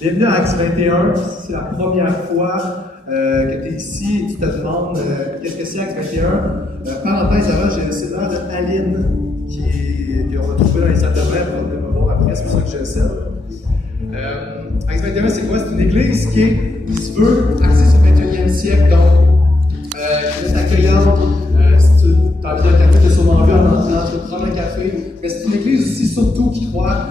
Bienvenue à Acte 21, c'est la première fois que tu es ici et tu te demandes qu'est-ce que c'est Acte 21. Parenthèse, alors j'ai reçu l'heure de Aline qu'on va trouver dans les salles de bain pour venir me voir après, c'est pour ça que je le sais. Acte 21, c'est quoi? C'est une église qui se veut axée sur le 21e siècle, donc qui est accueillante. Si tu as envie d'un café, tu as sûrement vu en entrant, tu peux prendre un café. Mais c'est une église aussi surtout qui croit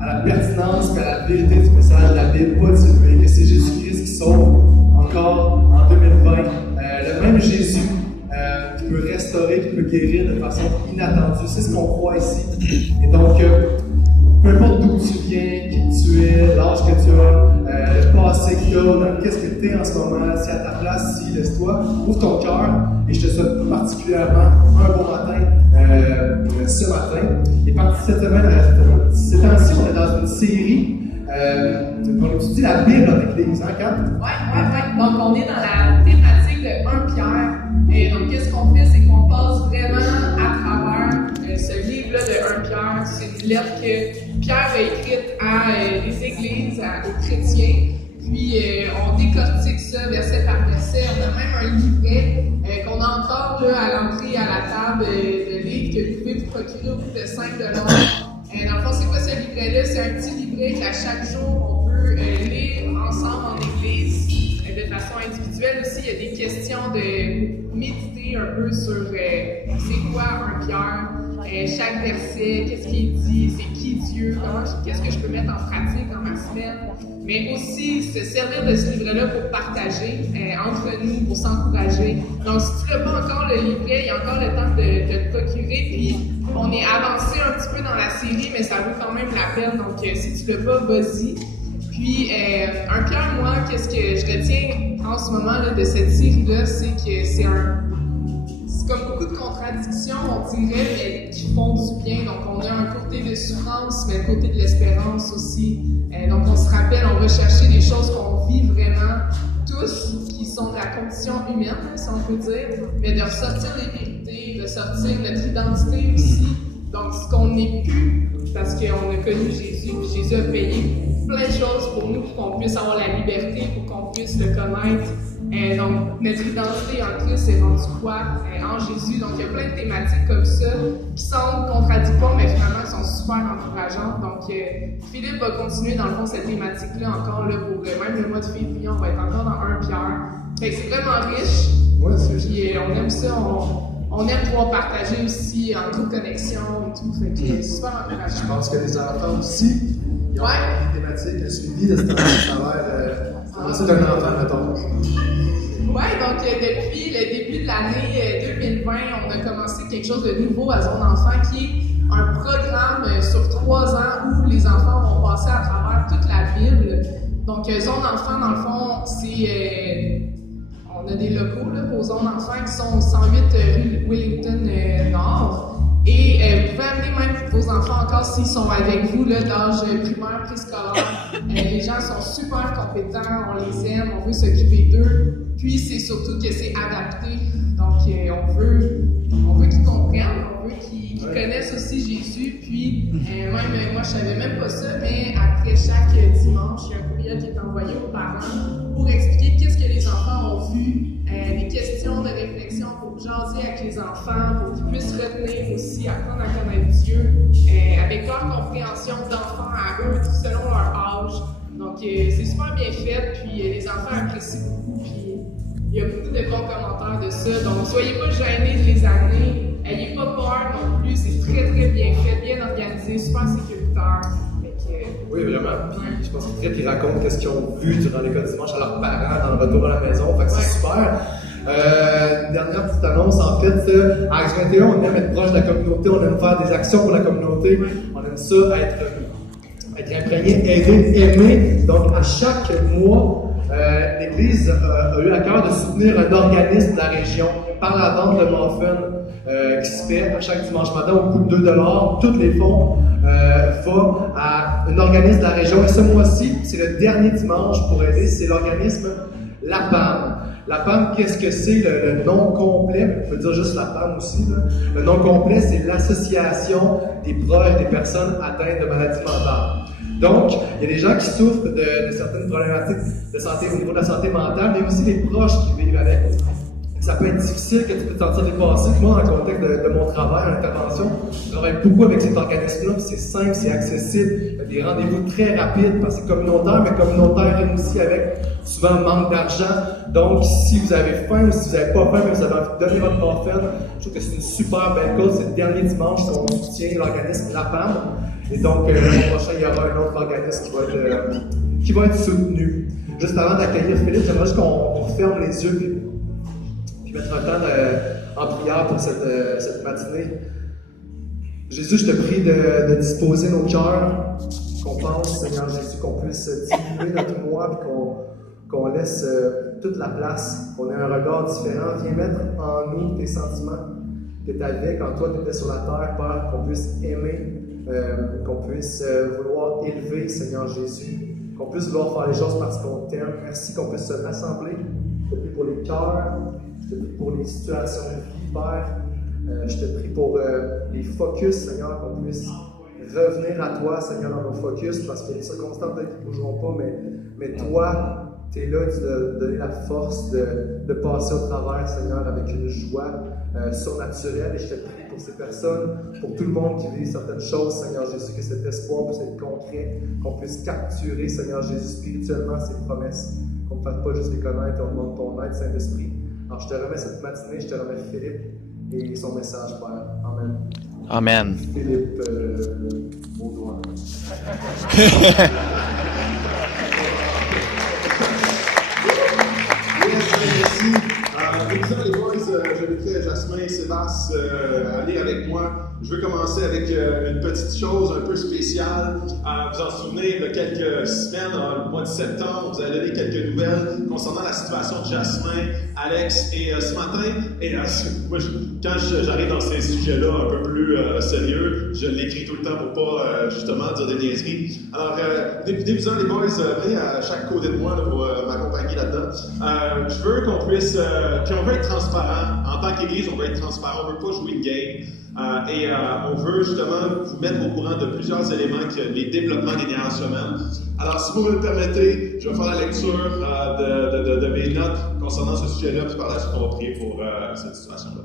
à la pertinence et à la vérité du message de la Bible, pas divulgué, que c'est Jésus-Christ qui sauve encore en 2020. Le même Jésus qui peut restaurer, qui peut guérir de façon inattendue. C'est ce qu'on croit ici. Et donc, peu importe d'où tu viens, qui tu es, l'âge que tu as, le passé que tu as, qu'est-ce que tu es en ce moment, si à ta place, si laisse-toi, ouvre ton cœur. Et je te souhaite particulièrement un bon matin ce matin. Et parti cette semaine, ces temps-ci, on est dans une série on étudie la Bible dans l'Église, hein, Kat? Oui. Donc, on est dans la thématique de 1 Pierre. Et donc, qu'est-ce qu'on fait? C'est qu'on passe vraiment à travers ce livre-là de 1 Pierre. C'est une lettre que Pierre a écrite à les églises, aux chrétiens. Puis, on décortique ça verset par verset. On a même un livret qu'on a encore là, à l'entrée à la table de livres que vous pouvez vous procurer au coût de 5 $. Dans le fond, c'est quoi ce livret-là? C'est un petit livret qu'à chaque jour, on peut lire ensemble en église. De façon individuelle aussi, il y a des questions de méditer un peu sur c'est quoi 1 Pierre, chaque verset, qu'est-ce qu'il dit, c'est qui Dieu, qu'est-ce que je peux mettre en pratique dans ma semaine. Mais aussi se servir de ce livre-là pour partager entre nous, pour s'encourager. Donc, si tu n'as pas encore le livret, il y a encore le temps de le procurer. Puis, on est avancé un petit peu dans la série, mais ça vaut quand même la peine. Donc, si tu ne l'as pas, vas-y. Puis, 1 Pierre, moi, qu'est-ce que je retiens en ce moment là, de cette série-là, c'est que c'est comme beaucoup de contrastes contradictions, on dirait, mais qui font du bien. Donc, on a un côté de souffrance, mais un côté de l'espérance aussi. Donc, on se rappelle, on va chercher des choses qu'on vit vraiment tous, qui sont de la condition humaine, si on peut dire, mais de ressortir les vérités, de sortir notre identité aussi. Donc, ce qu'on n'est plus, parce qu'on a connu Jésus, puis Jésus a payé plein de choses pour nous, pour qu'on puisse avoir la liberté, pour qu'on puisse le connaître. Donc, notre identité en Christ est rendue quoi? En Jésus. Donc, il y a plein de thématiques comme ça qui semblent contradictoires, mais finalement qui sont super encourageantes. Donc, Philippe va continuer, dans le fond, cette thématique-là encore là, pour même le mois de février. On va être encore dans 1 Pierre. Fait que c'est vraiment riche. Ouais, c'est Puis, on aime ça. On aime pouvoir partager aussi en groupe connexion et tout. Fait que c'est super encourageant. Je pense que les enfants aussi, ils ont des thématiques, le suivi de ce travers. C'est un enfant, mettons. Oui, donc depuis le début de l'année 2020, on a commencé quelque chose de nouveau à Zone Enfant qui est un programme sur 3 ans où les enfants vont passer à travers toute la Bible. Donc, Zone Enfant, dans le fond, c'est. On a des locaux là, pour Zone Enfant qui sont au 108 rue Wellington Nord. Et vous pouvez amener même vos enfants encore s'ils sont avec vous, là, d'âge primaire, préscolaire. Les gens sont super compétents, on les aime, on veut s'occuper d'eux. Puis c'est surtout que c'est adapté. Donc on veut qu'ils comprennent, on veut qu'ils connaissent aussi Jésus. Puis même moi je savais même pas ça, mais après chaque dimanche, il y a un courriel qui est envoyé aux parents pour expliquer qu'est-ce que les enfants ont vu, des questions de réflexion pour jaser avec les enfants, pour qu'ils puissent retenir aussi, apprendre à connaître Dieu, avec leur compréhension d'enfants à eux, selon leur âge. Donc c'est super bien fait, puis les enfants apprécient beaucoup, puis il y a beaucoup de bons commentaires de ça. Donc soyez pas gênés de les amener, ayez pas peur non plus, c'est très très bien fait, bien organisé, super sécuritaire. Oui, vraiment. Puis je pense qu'ils racontent ce qu'ils ont vu durant l'école du dimanche à leurs parents dans le retour à la maison. Fait que c'est super. Une dernière petite annonce, en fait, à Acte 21, on aime être proche de la communauté, on aime faire des actions pour la communauté, on aime ça, être imprégné, aider, aimer. Donc, à chaque mois, l'Église a eu à cœur de soutenir un organisme de la région par la vente de muffins qui se fait à chaque dimanche matin au coût de 2$. Tous les fonds vont à un organisme de la région. Et ce mois-ci, c'est le dernier dimanche pour aider, c'est l'organisme La PAM. La PAM, qu'est-ce que c'est? Le nom complet, on peut dire juste la PAM aussi. Là. Le nom complet, c'est l'Association des proches des personnes atteintes de maladies mentales. Donc, il y a des gens qui souffrent de certaines problématiques de santé au niveau de la santé mentale, mais aussi des proches qui vivent avec. Ça peut être difficile que tu peux te sentir dépassé. Moi, dans le contexte de mon travail en intervention, je travaille beaucoup avec cet organisme-là, puis c'est simple, c'est accessible. Il y a des rendez-vous très rapides, parce que c'est communautaire, mais communautaire aussi avec souvent manque d'argent. Donc, si vous avez faim ou si vous n'avez pas faim, mais vous avez envie de donner votre muffin, je trouve que c'est une super belle cause. C'est le dernier dimanche qu'on soutient l'organisme La PAM. Et donc, l'an prochain, il y aura un autre organisme qui va être soutenu. Juste avant d'accueillir Philippe, j'aimerais juste qu'on ferme les yeux puis mettre un temps en prière pour cette matinée. Jésus, je te prie de disposer nos cœurs, qu'on pense, Seigneur Jésus, qu'on puisse diminuer notre moi, puis qu'on laisse toute la place, qu'on ait un regard différent. Viens mettre en nous tes sentiments que tu avais quand toi tu étais sur la terre, Père, qu'on puisse aimer, qu'on puisse vouloir élever, Seigneur Jésus, qu'on puisse vouloir faire les choses parce qu'on t'aime. Merci qu'on puisse se rassembler. Je te prie pour les cœurs, je te prie pour les situations de vie, Père. Je te prie pour les focus, Seigneur, qu'on puisse revenir à toi, Seigneur, dans nos focus, parce que les circonstances peut-être ne bougeront pas, mais toi, tu es là, tu dois donner la force de passer au travers, Seigneur, avec une joie surnaturelle. Et je te prie pour ces personnes, pour tout le monde qui vit certaines choses, Seigneur Jésus, que cet espoir puisse être concret, qu'on puisse capturer, Seigneur Jésus, spirituellement ces promesses, qu'on ne fasse pas juste les connaître, on demande ton aide, Saint-Esprit. Alors je te remets cette matinée, je te remets Philippe et son message, Père. Amen. Amen. Philippe Baudouin. Merci. Comme ça, les boys, je vais prêts, Jasmin et Sébastien, allez avec moi. Je veux commencer avec une petite chose un peu spéciale. Vous en souvenez, il y a quelques semaines, le mois de septembre, vous avez donné quelques nouvelles concernant la situation de Jasmin, Alex, et ce matin, moi, quand j'arrive dans ces sujets-là un peu plus sérieux, je l'écris tout le temps pour pas justement dire des niaiseries. Alors, débutons les boys, venez à chaque côté de moi là, pour m'accompagner là-dedans. Je veux qu'on puisse, puis on veut être transparent. En tant qu'Église, on veut être transparent, on veut pas jouer une game. On veut justement vous mettre au courant de plusieurs éléments les développements des dernières semaines. Alors, si vous me le permettez, je vais faire la lecture de mes notes concernant ce sujet-là, puis par la suite, on va prier pour cette situation-là.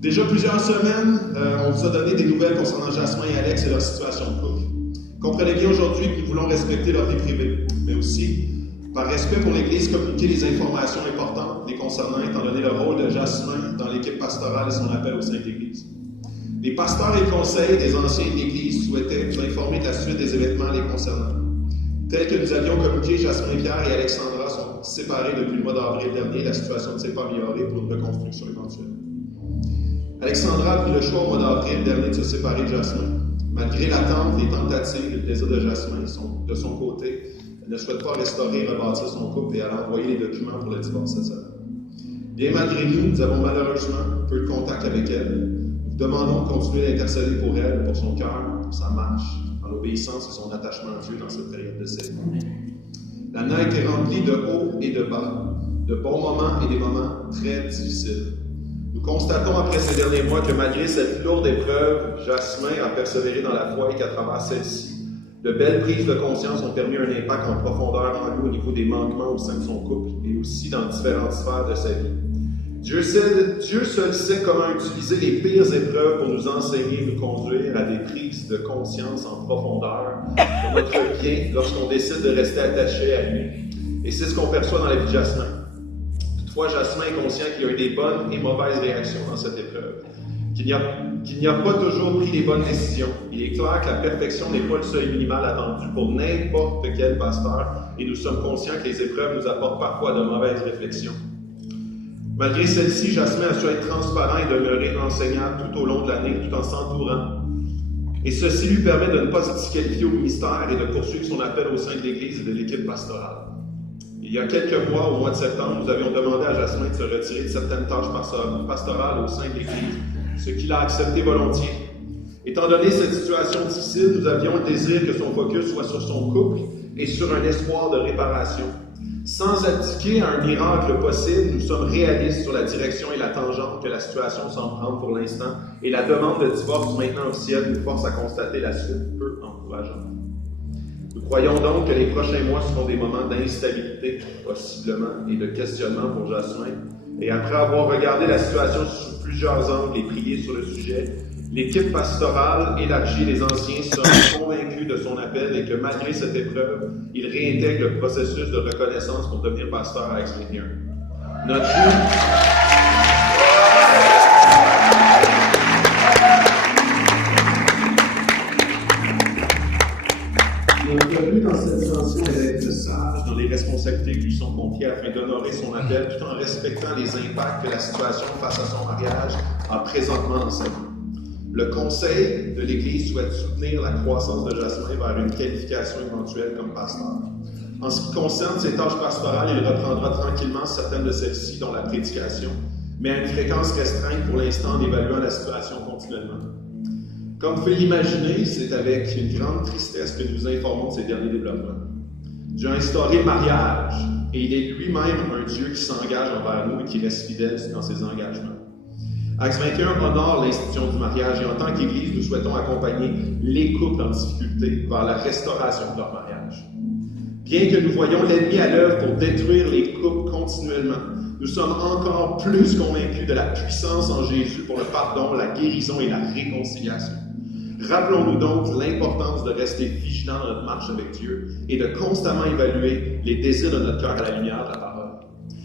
Déjà plusieurs semaines, on vous a donné des nouvelles concernant Jasmin et Alex et leur situation de couple. Comprenez bien aujourd'hui que nous voulons respecter leur vie privée, mais aussi, par respect pour l'Église, communiquer les informations importantes les concernant, étant donné le rôle de Jasmin dans l'équipe pastorale et son appel au sein de l'Église. Les pasteurs et conseils des anciens de l'Église souhaitaient vous informer de la suite des événements les concernant. Tel que nous avions communiqué, Jasmin Pierre et Alexandra sont séparés depuis le mois d'avril dernier. La situation ne s'est pas améliorée pour une reconstruction éventuelle. Alexandra a pris le choix au mois d'avril dernier de se séparer de Jasmin. Malgré l'attente, les tentatives et le désir de Jasmin, de son côté, elle ne souhaite pas restaurer et rebâtir son couple et elle a envoyé les documents pour le divorce cette semaine. Bien malgré nous avons malheureusement peu de contact avec elle. Nous demandons de continuer d'intercéder pour elle, pour son cœur, pour sa marche, en obéissance et son attachement à Dieu dans cette période de sa vie. L'année a été remplie de hauts et de bas, de bons moments et des moments très difficiles. Nous constatons après ces derniers mois que malgré cette lourde épreuve, Jasmin a persévéré dans la foi et qu'à travers celle-ci, de belles prises de conscience ont permis un impact en profondeur en lui au niveau des manquements au sein de son couple et aussi dans différentes sphères de sa vie. Dieu seul sait comment utiliser les pires épreuves pour nous enseigner et nous conduire à des prises de conscience en profondeur pour notre bien lorsqu'on décide de rester attaché à lui. Et c'est ce qu'on perçoit dans la vie de Jasmin. Toutefois, Jasmin est conscient qu'il y a eu des bonnes et mauvaises réactions dans cette épreuve, qu'il n'y a pas toujours pris les bonnes décisions. Il est clair que la perfection n'est pas le seuil minimal attendu pour n'importe quel pasteur, et nous sommes conscients que les épreuves nous apportent parfois de mauvaises réflexions. Malgré celle-ci, Jasmin a su être transparent et demeurer enseignant tout au long de l'année, tout en s'entourant. Et ceci lui permet de ne pas se disqualifier au ministère et de poursuivre son appel au sein de l'Église et de l'équipe pastorale. Il y a quelques mois, au mois de septembre, nous avions demandé à Jasmin de se retirer de certaines tâches pastorales au sein de l'Église, ce qu'il a accepté volontiers. Étant donné cette situation difficile, nous avions le désir que son focus soit sur son couple et sur un espoir de réparation. Sans abdiquer à un miracle possible, nous sommes réalistes sur la direction et la tangente que la situation semble prendre pour l'instant, et la demande de divorce maintenant officielle nous force à constater la suite peu encourageante. Nous croyons donc que les prochains mois seront des moments d'instabilité, possiblement, et de questionnement pour Jasmin. Et après avoir regardé la situation sous plusieurs angles et prié sur le sujet, l'équipe pastorale élargie des anciens sont convaincus de son appel et que malgré cette épreuve, il réintègre le processus de reconnaissance pour devenir pasteur à Aix-21. Notre but dans cette dimension est d'être sage dans les responsabilités qui lui sont confiées afin d'honorer son appel tout en respectant les impacts que la situation face à son mariage a présentement dans sa vie. Le Conseil de l'Église souhaite soutenir la croissance de Jasmin vers une qualification éventuelle comme pasteur. En ce qui concerne ses tâches pastorales, il reprendra tranquillement certaines de celles-ci, dont la prédication, mais à une fréquence restreinte pour l'instant en évaluant la situation continuellement. Comme vous pouvez l'imaginer, c'est avec une grande tristesse que nous vous informons de ces derniers développements. Dieu a instauré le mariage, et il est lui-même un Dieu qui s'engage envers nous et qui reste fidèle dans ses engagements. Acte 21 honore l'institution du mariage et en tant qu'Église, nous souhaitons accompagner les couples en difficulté vers la restauration de leur mariage. Bien que nous voyions l'ennemi à l'œuvre pour détruire les couples continuellement, nous sommes encore plus convaincus de la puissance en Jésus pour le pardon, la guérison et la réconciliation. Rappelons-nous donc l'importance de rester vigilants dans notre marche avec Dieu et de constamment évaluer les désirs de notre cœur à la lumière de la parole.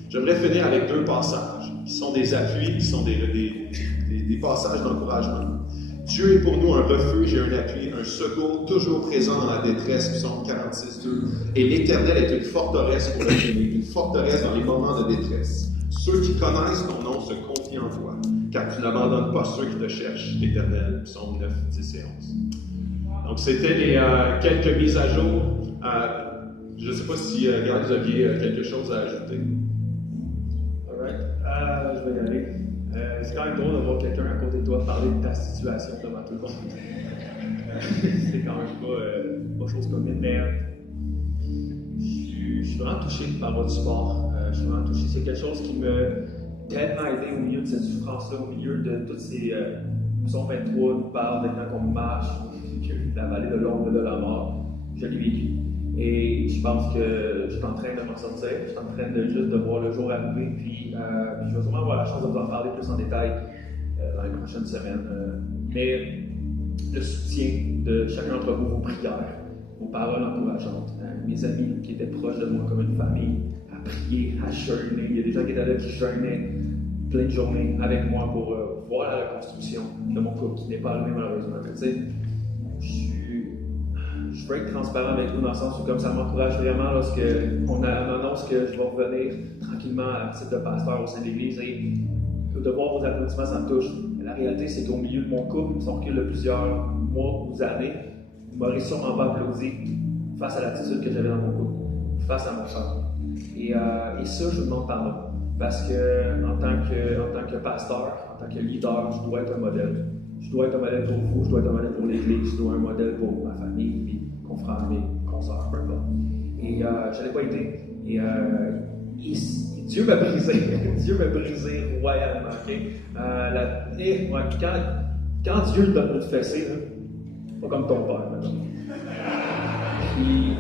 J'aimerais finir avec 2 passages qui sont des appuis, qui sont des passages d'encouragement. Dieu est pour nous un refuge et un appui, un secours toujours présent dans la détresse, Psaume 46:2. Et l'Éternel est une forteresse pour le génie, une forteresse dans les moments de détresse. Ceux qui connaissent ton nom se confient en toi, car tu n'abandonnes pas ceux qui te cherchent, l'Éternel. Psaume 9, 10 et 11. Donc, c'était les quelques mises à jour. Je ne sais pas si, Gary, vous aviez quelque chose à ajouter. Alright. Je vais y aller. C'est quand même drôle de voir quelqu'un à côté de toi parler de ta situation devant tout le monde. C'est quand même pas chose commune, mais je suis vraiment touché par votre support. Je suis vraiment touché. C'est quelque chose qui m'a tellement aidé au milieu de cette souffrance-là, au milieu de toutes ces. Psaume 23 nous parle de quand on marche, la vallée de l'ombre de la mort. Je l'ai vécu. Et je pense que je suis en train de m'en sortir. Je suis en train de juste de voir le jour arriver. Puis je vais sûrement avoir la chance de vous en parler plus en détail dans les prochaines semaines. Mais le soutien de chacun d'entre vous, vos prières, vos paroles encourageantes, mes amis qui étaient proches de moi comme une famille, à prier, à jeûner. Il y a des gens qui étaient là qui jeûnaient plein de journées avec moi pour voir la reconstruction de mon couple qui n'est pas arrivé malheureusement. Tu sais, je veux être transparent avec vous dans le sens où comme ça m'encourage vraiment lorsqu'on m'annonce que je vais revenir tranquillement à titre de pasteur au sein de l'Église et de voir vos applaudissements, ça me touche. Mais la réalité, c'est qu'au milieu de mon couple, qui recule de plusieurs mois ou années, vous m'aurez sûrement pas applaudi face à l'attitude que j'avais dans mon couple, face à mon femme. Et ça, je vous demande pardon. Parce que en tant que pasteur, en tant que leader, je dois être un modèle. Je dois être un modèle pour vous, je dois être un modèle pour l'Église, je dois être un modèle pour ma famille, mes confrères, mes consoeurs, peu importe. Et je n'ai pas été. Et Dieu m'a brisé. Dieu m'a brisé royalement. Okay? Quand Dieu te donne une fessée, pas comme ton père, maintenant. Puis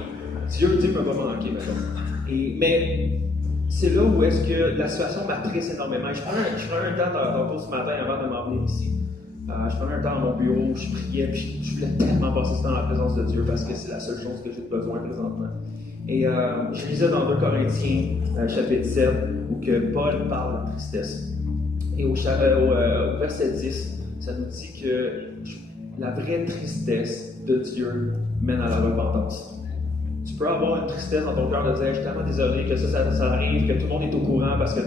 Dieu m'a pas manqué, maintenant. Mais c'est là où est-ce que la situation m'attriste énormément. Je prenais un temps tantôt ce matin avant de m'en venir ici. Je prenais un temps dans mon bureau, je priais, puis je voulais tellement passer ce temps dans la présence de Dieu parce que c'est la seule chose que j'ai besoin présentement. Et je lisais dans 2 Corinthiens, chapitre 7, où que Paul parle de tristesse. Et au verset 10, ça nous dit que la vraie tristesse de Dieu mène à la repentance. Tu peux avoir une tristesse dans ton cœur de dire « Je suis tellement désolé que ça arrive, que tout le monde est au courant parce que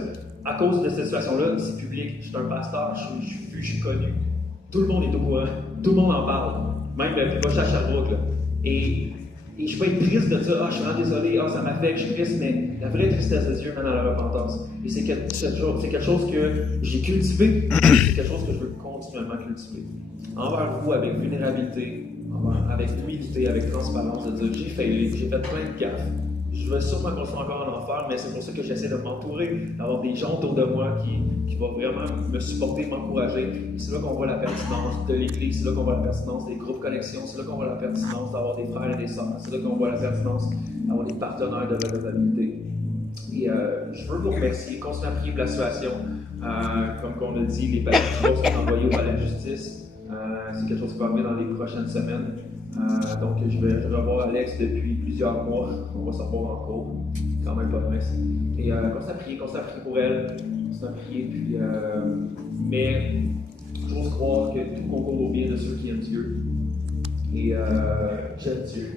à cause de cette situation-là, c'est public, je suis un pasteur, je suis vu, je suis connu. Tout le monde est au courant, tout le monde en parle, même le plus proche à Sherbrooke. Et je peux être triste de dire « je suis vraiment désolé, ça m'affecte, je suis triste », mais la vraie tristesse de Dieu mène à la repentance. Et c'est quelque chose que j'ai cultivé, c'est quelque chose que je veux continuellement cultiver. Envers vous, avec vulnérabilité, avec humilité, avec transparence, de dire j'ai failli, j'ai fait plein de gaffes. Je vais sûrement continuer encore à en faire, mais c'est pour ça que j'essaie de m'entourer, d'avoir des gens autour de moi qui vont vraiment me supporter, m'encourager. C'est là qu'on voit la pertinence de l'Église, c'est là qu'on voit la pertinence des groupes connexions, c'est là qu'on voit la pertinence d'avoir des frères et des sœurs, c'est là qu'on voit la pertinence d'avoir des partenaires de redevabilité. Et je veux vous remercier, continuer à prier pour la situation. Comme on a dit, les papiers sont envoyés au palais de justice. C'est quelque chose qui va arriver dans les prochaines semaines. Donc, je vais revoir Alex depuis plusieurs mois. On va se revoir en cours. Quand même pas de messe. Et continue à prier pour elle. Continue à prier. Puis, mais j'ose croire que tout concourt au bien de ceux qui aiment Dieu. Et j'aime Dieu.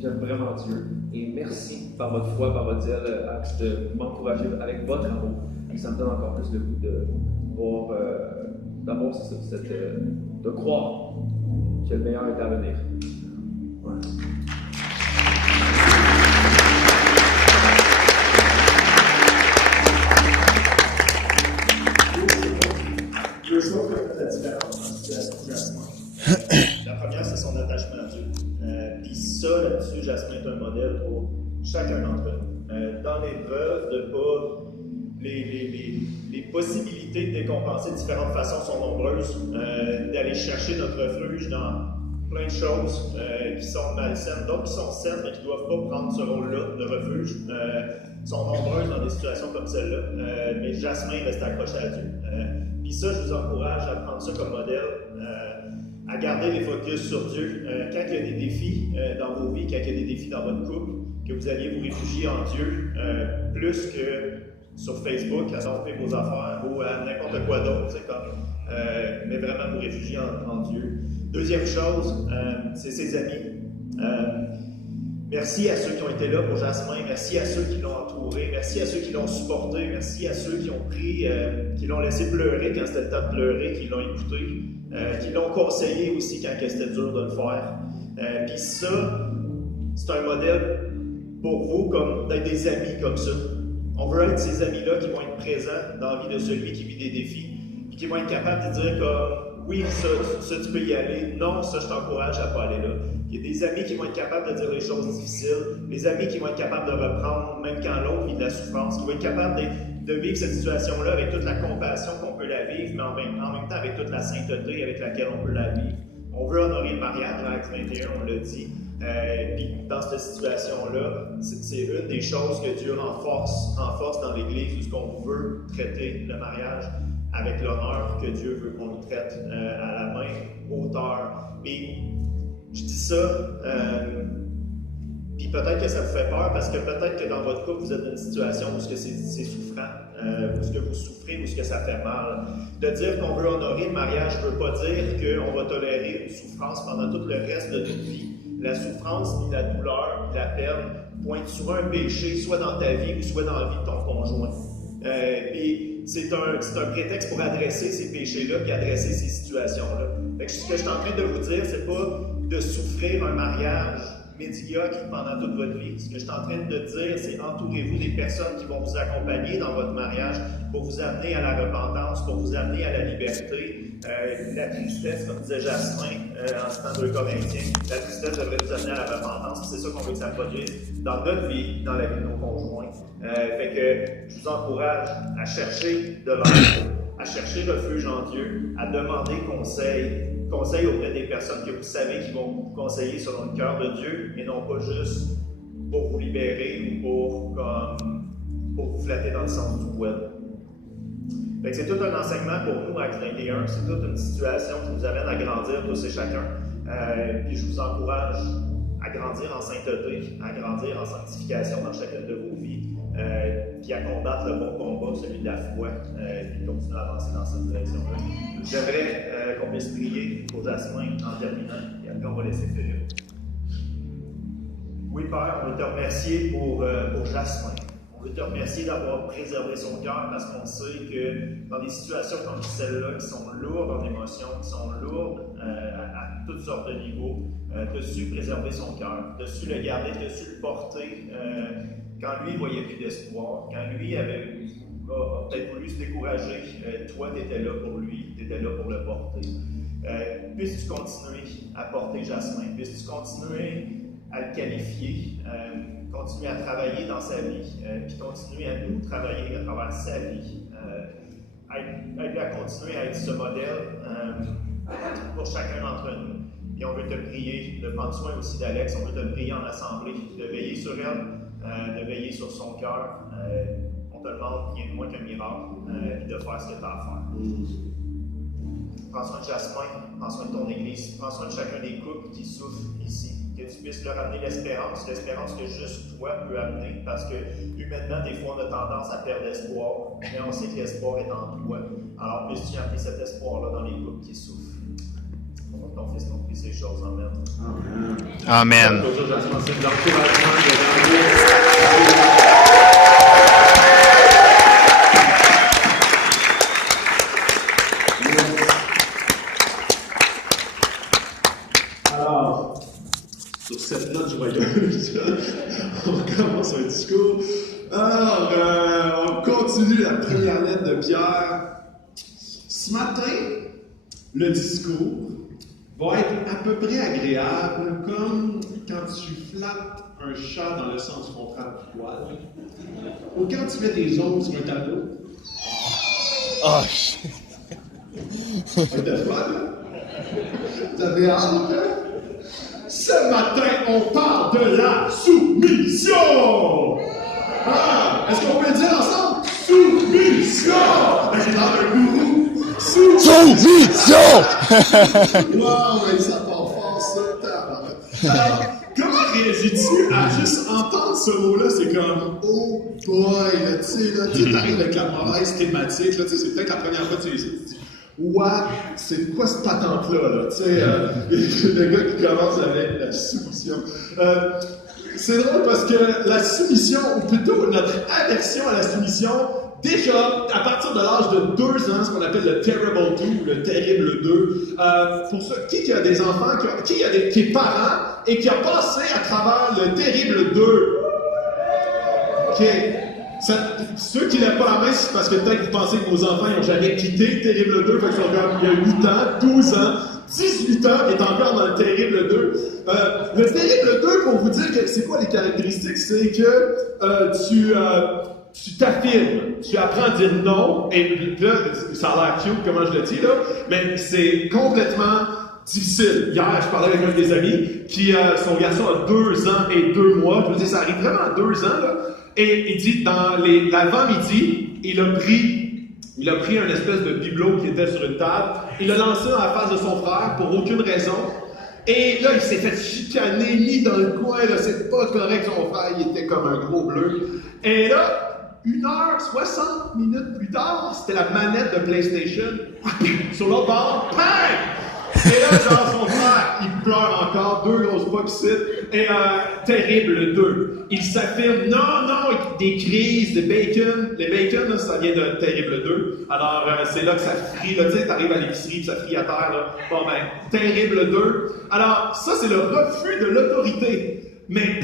J'aime vraiment Dieu. Et merci par votre foi, par votre zèle, de m'encourager avec votre amour. Et ça me donne encore plus le goût de voir, de croire que le meilleur est à venir. Ouais. Deux choses qui font la différence dans cette situation. La première, c'est son attachement à Dieu. Puis ça, là-dessus, Jasmin est un modèle pour chacun d'entre nous. Dans l'épreuve, de pas les possibilités de décompenser de différentes façons sont nombreuses. D'aller chercher notre refuge dans plein de choses qui sont malsaines, d'autres qui sont saines, mais qui ne doivent pas prendre ce rôle-là de refuge. Sont nombreuses dans des situations comme celle-là. Mais Jasmin reste accroché à Dieu. Puis ça, je vous encourage à prendre ça comme modèle. À garder les focus sur Dieu. Quand il y a des défis dans vos vies, quand il y a des défis dans votre couple, que vous alliez vous réfugier en Dieu plus que sur Facebook, à domper vos affaires ou à n'importe quoi d'autre, mais vraiment vous réfugier en Dieu. Deuxième chose, c'est ses amis. Merci à ceux qui ont été là pour Jasmin, merci à ceux qui l'ont entouré, merci à ceux qui l'ont supporté, merci à ceux qui ont pris, qui l'ont laissé pleurer quand c'était le temps de pleurer, qui l'ont écouté, qui l'ont conseillé aussi quand c'était dur de le faire. Puis ça, c'est un modèle pour vous, comme d'être des amis comme ça. On veut être ces amis-là qui vont être présents dans la vie de celui qui vit des défis, et qui vont être capables de dire comme, oui, ça tu peux y aller, non, ça je t'encourage à pas aller là. Il y a des amis qui vont être capables de dire les choses difficiles, des amis qui vont être capables de reprendre, même quand l'autre vit de la souffrance, qui vont être capables de vivre cette situation-là avec toute la compassion qu'on peut la vivre, mais en même temps avec toute la sainteté avec laquelle on peut la vivre. On veut honorer le mariage, dans Acte 21, on l'a dit. Puis dans cette situation-là, c'est une des choses que Dieu renforce dans l'Église, où on veut traiter le mariage avec l'honneur que Dieu veut qu'on le traite à la même hauteur. Et je dis ça, puis peut-être que ça vous fait peur, parce que peut-être que dans votre couple, vous êtes dans une situation où c'est souffrant, où ce que vous souffrez, où ce que ça fait mal. De dire qu'on veut honorer le mariage ne veut pas dire qu'on va tolérer une souffrance pendant tout le reste de notre vie. La souffrance, puis la douleur, puis la peine pointent souvent un péché, soit dans ta vie ou soit dans la vie de ton conjoint. Et c'est un prétexte pour adresser ces péchés-là puis adresser ces situations-là. Fait que ce que je suis en train de vous dire, c'est pas de souffrir un mariage médiocre pendant toute votre vie. Ce que je suis en train de dire, c'est entourez-vous des personnes qui vont vous accompagner dans votre mariage pour vous amener à la repentance, pour vous amener à la liberté. La tristesse, comme disait Jasmin en citant 2 Corinthiens, la tristesse devrait nous amener à la repentance. C'est ça qu'on veut que ça produise dans notre vie, dans la vie de nos conjoints. Fait que je vous encourage à chercher de l'aide, à chercher refuge en Dieu, à demander conseil auprès des personnes que vous savez qui vont vous conseiller selon le cœur de Dieu et non pas juste pour vous libérer ou pour vous flatter dans le sens du poil. C'est tout un enseignement pour nous, Acte 21. C'est toute une situation qui nous amène à grandir tous et chacun. Puis je vous encourage à grandir en sainteté, à grandir en sanctification dans chacune de vos vies, puis à combattre le bon combat, celui de la foi, puis continuer à avancer dans cette direction-là. J'aimerais qu'on puisse prier pour Jasmin en terminant, et après on va laisser Philippe. Oui, Père, on veut te remercier pour Jasmin. On veut te remercier d'avoir préservé son cœur parce qu'on sait que dans des situations comme celle-là, qui sont lourdes en émotions, qui sont lourdes à toutes sortes de niveaux, tu as su préserver son cœur, tu as su le garder, tu as su le porter quand lui il voyait plus d'espoir, quand lui a peut-être voulu se décourager, toi tu étais là pour lui, tu étais là pour le porter. Puisses-tu continuer à porter Jasmin, puisses-tu continuer à le qualifier, continuer à travailler dans sa vie, puis continuer à nous travailler à travers sa vie, à continuer à être ce modèle pour chacun d'entre nous. Et on veut te prier de prendre soin aussi d'Alex, on veut te prier en assemblée, de veiller sur elle, de veiller sur son cœur. On te demande rien de moins qu'un miracle, et de faire ce que tu as à faire. Prends soin de Jasmin, prends soin de ton Église, prends soin de chacun des couples qui souffrent ici. Que tu puisses leur amener l'espérance que juste toi peux amener, parce que humainement, des fois, on a tendance à perdre espoir, mais on sait que l'espoir est en toi. Alors, puisses-tu amener cet espoir-là dans les couples qui souffrent. Au nom de ton Fils, on prie ces choses. Amen. Amen. Sur cette note joyeuse, on commence un discours. Alors, on continue la première lettre de Pierre. Ce matin, le discours va être à peu près agréable, comme quand tu flattes un chat dans le sens contraire du poil, ou quand tu mets des ongles sur un tableau. Oh, C'était fun, hein? Vous avez hâte, hein? Ce matin, on parle de la soumission! Ah! Est-ce qu'on peut le dire ensemble? Soumission! J'ai l'air d'un gourou. Soumission! Wow, mais ça part fort, ça. Alors, comment réagis-tu à juste entendre ce mot-là? C'est comme, oh boy, tu sais, t'arrives avec la mauvaise thématique, là, tu sais, c'est peut-être la première fois que tu dis, what? C'est quoi cette patente-là, là? Tu sais, le gars qui commence avec la soumission. C'est drôle parce que la soumission, ou plutôt notre aversion à la soumission, déjà, à partir de l'âge de 2 ans, ce qu'on appelle le Terrible 2, le Terrible 2, pour ceux, qui a des enfants, qui est parent et qui a passé à travers le Terrible 2? OK. Ceux qui lèvent pas la main, c'est parce que peut-être vous pensez que vos enfants n'ont jamais quitté le Terrible 2, fait qu'ils sont comme, il y a 8 ans, 12 ans, 18 ans, qui est encore dans le Terrible 2. Le Terrible 2, pour vous dire que c'est quoi les caractéristiques, c'est que tu t'affirmes, tu apprends à dire non, et là, ça a l'air cute, comment je le dis, là, mais c'est complètement difficile. Hier, je parlais avec un de mes amis, son garçon a 2 ans et 2 mois, je veux dire, ça arrive vraiment à 2 ans, là, et il dit, dans l'avant-midi, il a pris un espèce de bibelot qui était sur une table, il l'a lancé en la face de son frère pour aucune raison, et là, il s'est fait chicaner, mis dans le coin, là, c'est pas correct, son frère, il était comme un gros bleu. Et là, 1h60 minutes plus tard, c'était la manette de PlayStation. Sur l'autre bord, bang! Et là, genre, son frère, il pleure encore, 2 grosses poxites, et Terrible 2. Il s'affirme, non, des crises, des bacon. Les bacon, là, ça vient de Terrible 2. Alors, c'est là que ça frie, là, tu sais, t'arrives à l'épicerie, puis ça frie à terre, là. Bon, ben, Terrible 2. Alors, ça, c'est le refus de l'autorité. Mais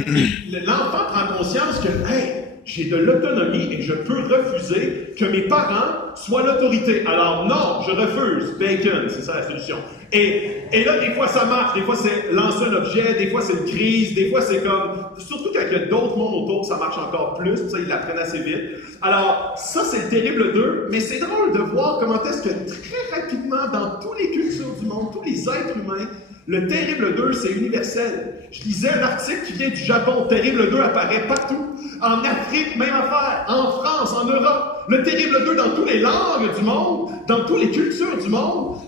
l'enfant prend conscience que, hey, j'ai de l'autonomie et je peux refuser que mes parents soient l'autorité. Alors non, je refuse. Bacon, c'est ça la solution. Et là, des fois ça marche, des fois c'est lancer un objet, des fois c'est une crise, des fois c'est comme... Surtout quand il y a d'autres mondes autour, ça marche encore plus, ça ils l'apprennent assez vite. Alors, ça c'est le Terrible 2, mais c'est drôle de voir comment est-ce que très rapidement, dans toutes les cultures du monde, tous les êtres humains, le Terrible 2, c'est universel. Je lisais un article qui vient du Japon. Terrible 2 apparaît partout. En Afrique, même affaire. En France, en Europe. Le Terrible 2 dans toutes les langues du monde, dans toutes les cultures du monde.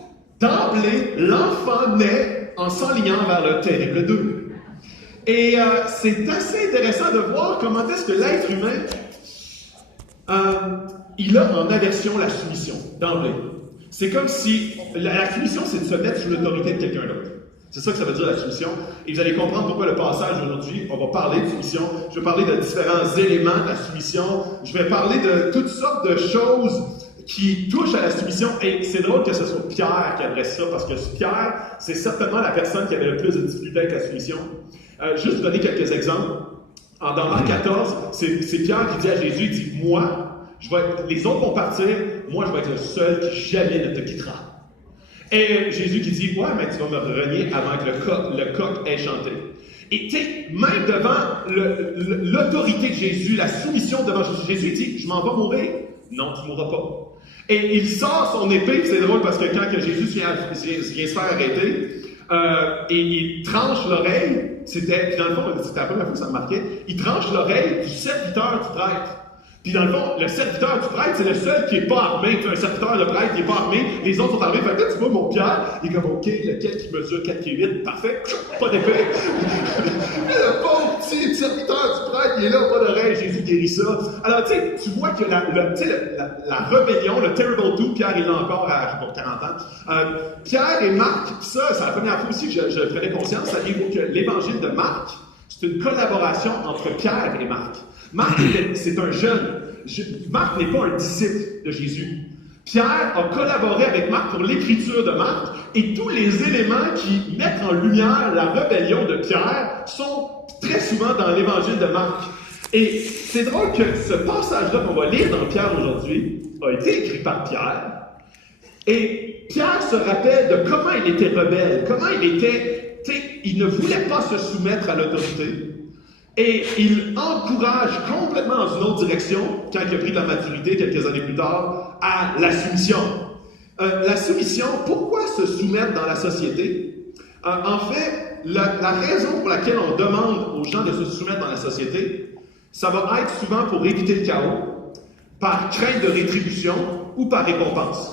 D'emblée, l'enfant naît en s'enlignant vers le Terrible 2. Et c'est assez intéressant de voir comment est-ce que l'être humain, il a en aversion la soumission, d'emblée. C'est comme si la soumission, c'est de se mettre sous l'autorité de quelqu'un d'autre. C'est ça que ça veut dire la soumission. Et vous allez comprendre pourquoi le passage aujourd'hui, on va parler de soumission. Je vais parler de différents éléments de la soumission. Je vais parler de toutes sortes de choses qui touchent à la soumission. Et c'est drôle que ce soit Pierre qui adresse ça, parce que Pierre, c'est certainement la personne qui avait le plus de difficultés avec la soumission. Juste vous donner quelques exemples. Dans Marc 14, c'est Pierre qui dit à Jésus, il dit, moi, les autres vont partir, moi je vais être le seul qui jamais ne te quittera. Et Jésus qui dit, ouais, mais tu vas me renier avant que le coq ait chanté. Et tu sais, même devant l'autorité de Jésus, la soumission devant Jésus, dit, je m'en vais mourir. Non, tu ne mourras pas. Et il sort son épée, c'est drôle parce que quand Jésus vient se faire arrêter, et il tranche l'oreille, dans le fond, c'était la première fois que ça me marquait, il tranche l'oreille du serviteur du prêtre. Puis dans le fond, le serviteur du prêtre, c'est le seul qui n'est pas armé. Un serviteur de prêtre qui n'est pas armé, les autres sont armés. Fait que là, tu vois, mon Pierre, il est comme, OK, lequel qui mesure 4 pieds 8, parfait, pas d'épée. Le pauvre petit serviteur du prêtre, il est là, pas d'oreille, Jésus guérit ça. Alors, tu sais, tu vois que la rébellion, le Terrible 2, Pierre, il est encore à 40 ans. Pierre et Marc, ça, c'est la première fois aussi que je prenais conscience, ça dit que l'évangile de Marc, c'est une collaboration entre Pierre et Marc. Marc, c'est un jeune. Marc n'est pas un disciple de Jésus. Pierre a collaboré avec Marc pour l'écriture de Marc, et tous les éléments qui mettent en lumière la rébellion de Pierre sont très souvent dans l'évangile de Marc. Et c'est drôle que ce passage-là qu'on va lire dans Pierre aujourd'hui a été écrit par Pierre. Et Pierre se rappelle de comment il était rebelle, comment il ne voulait pas se soumettre à l'autorité. Et il encourage complètement dans une autre direction, quand il a pris de la maturité quelques années plus tard, à la soumission. La soumission, pourquoi se soumettre dans la société? En fait, la raison pour laquelle on demande aux gens de se soumettre dans la société, ça va être souvent pour éviter le chaos, par crainte de rétribution ou par récompense.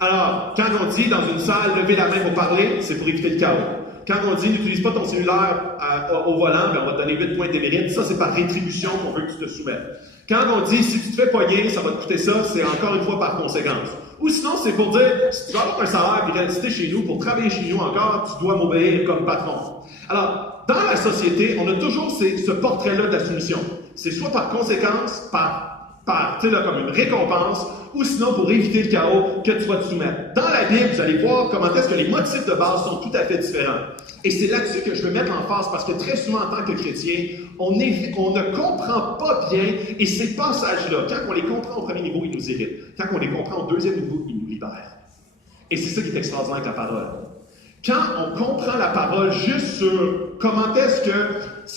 Alors, quand on dit dans une salle, levez la main pour parler, c'est pour éviter le chaos. Quand on dit n'utilise pas ton cellulaire au volant, ben on va te donner 8 points de démérite, ça c'est par rétribution qu'on veut que tu te soumettes. Quand on dit si tu te fais poigner, ça va te coûter ça, c'est encore une fois par conséquence. Ou sinon, c'est pour dire, si tu veux avoir un salaire et rester chez nous, pour travailler chez nous encore, tu dois m'obéir comme patron. Alors, dans la société, on a toujours ce portrait-là de la soumission. C'est soit par conséquence, tu sais, là, comme une récompense, ou sinon pour éviter le chaos que tu vas te soumettre. Dans la Bible, vous allez voir comment est-ce que les motifs de base sont tout à fait différents. Et c'est là-dessus que je veux mettre l'emphase, parce que très souvent, en tant que chrétien, on ne comprend pas bien, et ces passages-là, quand on les comprend au premier niveau, ils nous irritent. Quand on les comprend au deuxième niveau, ils nous libèrent. Et c'est ça qui est extraordinaire avec la parole. Quand on comprend la parole juste sur comment est-ce que,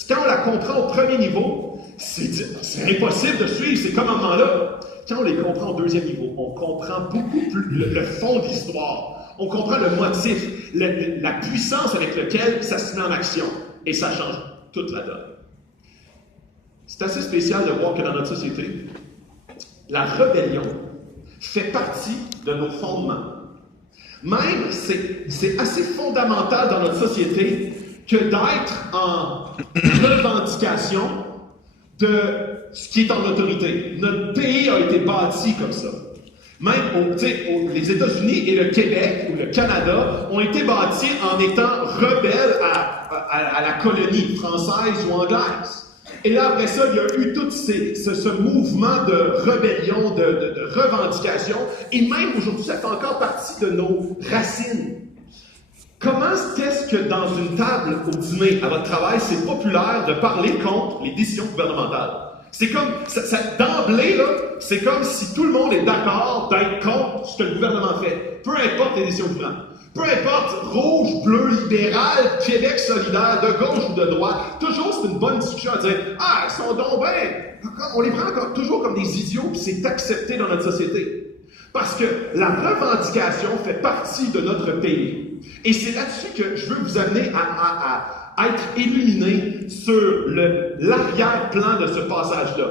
quand on la comprend au premier niveau, c'est impossible de suivre ces commandements-là. Quand on les comprend au deuxième niveau, on comprend beaucoup plus le fond de l'histoire. On comprend le motif, la puissance avec laquelle ça se met en action. Et ça change toute la donne. C'est assez spécial de voir que dans notre société, la rébellion fait partie de nos fondements. Même, c'est assez fondamental dans notre société que d'être en revendication de ce qui est en autorité. Notre pays a été bâti comme ça. Même les États-Unis et le Québec ou le Canada ont été bâtis en étant rebelles à la colonie française ou anglaise. Et là, après ça, il y a eu tout ce mouvement de rébellion, de revendication, et même aujourd'hui, ça fait encore partie de nos racines. Comment est-ce que dans une table au dîner, à votre travail, c'est populaire de parler contre les décisions gouvernementales? C'est comme, d'emblée, là, c'est comme si tout le monde est d'accord d'être contre ce que le gouvernement fait. Peu importe les décisions gouvernementales. Peu importe, rouge, bleu, libéral, Québec solidaire, de gauche ou de droite, toujours c'est une bonne discussion à dire « Ah, ils sont donc bien! » On les prend toujours comme des idiots, puis c'est accepté dans notre société. Parce que la revendication fait partie de notre pays. Et c'est là-dessus que je veux vous amener à être illuminé sur l'arrière-plan de ce passage-là.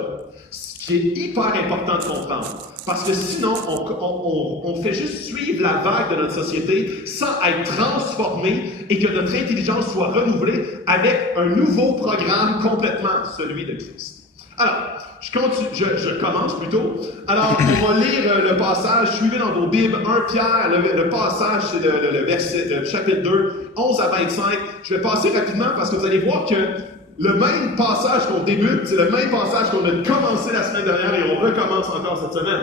Ce qui est hyper important de comprendre. Parce que sinon, on fait juste suivre la vague de notre société sans être transformé et que notre intelligence soit renouvelée avec un nouveau programme complètement, celui de Christ. Alors, je commence plutôt. Alors, on va lire le passage, suivez dans vos Bibles, 1 Pierre, le passage, c'est le verset, le chapitre 2, 11 à 25. Je vais passer rapidement parce que vous allez voir que le même passage qu'on débute, c'est le même passage qu'on a commencé la semaine dernière et on recommence encore cette semaine.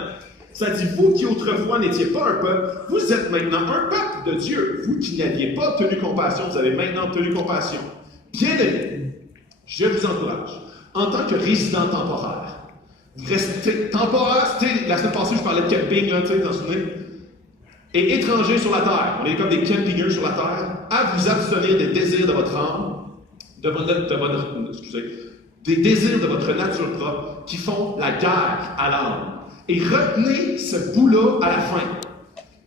Ça dit, vous qui autrefois n'étiez pas un peuple, vous êtes maintenant un peuple de Dieu. Vous qui n'aviez pas obtenu compassion, vous avez maintenant obtenu compassion. Bien-aimés, je vous encourage, en tant que résident temporaire, restez temporaire, c'était la semaine passée, je parlais de camping, là, tu sais, vous en souvenez? Et étranger sur la terre, on est comme des campingers sur la terre, à vous abstenir des désirs de votre âme, des désirs de votre nature propre qui font la guerre à l'âme. Et retenez ce bout-là à la fin.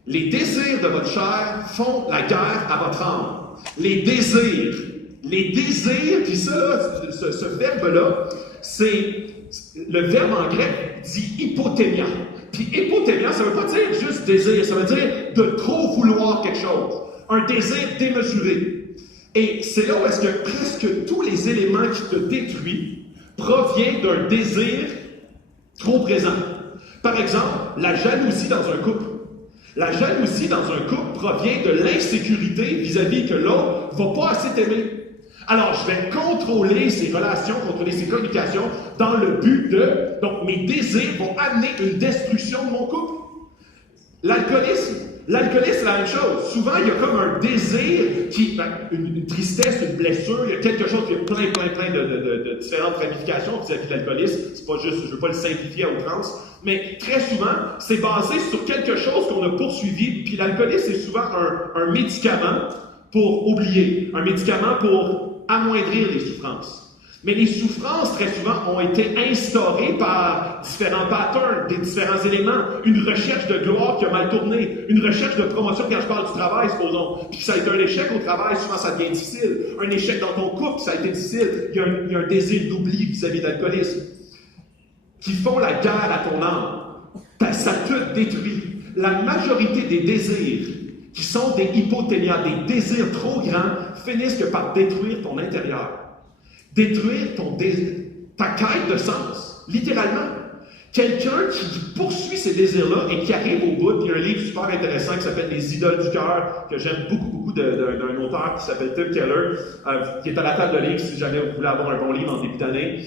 Les désirs de votre chair font la guerre à votre âme. Les désirs, puis ça, là, ce verbe-là, c'est le verbe en grec dit hypothémia. Puis hypothémia, ça ne veut pas dire juste désir, ça veut dire de trop vouloir quelque chose. Un désir démesuré. Et c'est là où est-ce que presque tous les éléments qui te détruisent proviennent d'un désir trop présent. Par exemple, la jalousie dans un couple. La jalousie dans un couple provient de l'insécurité vis-à-vis que l'autre ne va pas assez t'aimer. Alors, je vais contrôler ces relations, contrôler ces communications dans le but de... Donc, mes désirs vont amener une destruction de mon couple. L'alcoolisme, c'est la même chose. Souvent, il y a comme un désir, une tristesse, une blessure, il y a quelque chose qui a plein de différentes ramifications vis-à-vis de l'alcoolisme. C'est pas juste, je ne veux pas le simplifier à outrance, mais très souvent, c'est basé sur quelque chose qu'on a poursuivi, puis l'alcoolisme, c'est souvent un médicament pour oublier, un médicament pour amoindrir les souffrances. Mais les souffrances, très souvent, ont été instaurées par différents patterns, des différents éléments. Une recherche de gloire qui a mal tourné. Une recherche de promotion quand je parle du travail, supposons. Puis ça a été un échec au travail, souvent ça devient difficile. Un échec dans ton couple, ça a été difficile. Il y a un désir d'oubli vis-à-vis de l'alcoolisme. Qui font la guerre à ton âme. Ça te détruit. La majorité des désirs qui sont des hypothémias, des désirs trop grands, finissent que par détruire ton intérieur. Détruire ta quête de sens, littéralement. Quelqu'un qui poursuit ces désirs-là et qui arrive au bout. Il y a un livre super intéressant qui s'appelle Les idoles du cœur, que j'aime beaucoup d'un auteur qui s'appelle Tim Keller, qui est à la table de livre si jamais vous voulez avoir un bon livre en début d'année,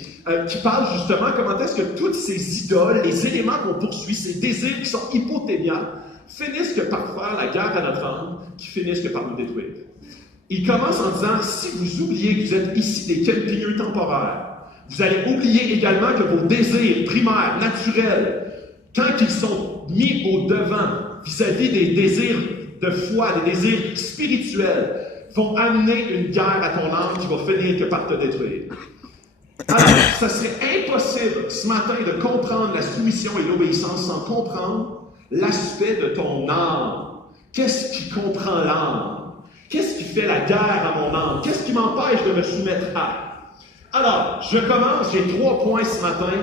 qui parle justement comment est-ce que toutes ces idoles, les éléments qu'on poursuit, ces désirs qui sont hypothémiants, finissent que par faire la guerre à notre âme, qui finissent que par nous détruire. Il commence en disant, si vous oubliez que vous êtes ici des campineux temporaires, vous allez oublier également que vos désirs primaires, naturels, quand ils sont mis au devant vis-à-vis des désirs de foi, des désirs spirituels, vont amener une guerre à ton âme qui va finir que par te détruire. Alors, ça serait impossible ce matin de comprendre la soumission et l'obéissance sans comprendre l'aspect de ton âme. Qu'est-ce qui comprend l'âme? Qu'est-ce qui fait la guerre à mon âme? Qu'est-ce qui m'empêche de me soumettre à? Alors, je commence, j'ai 3 points ce matin.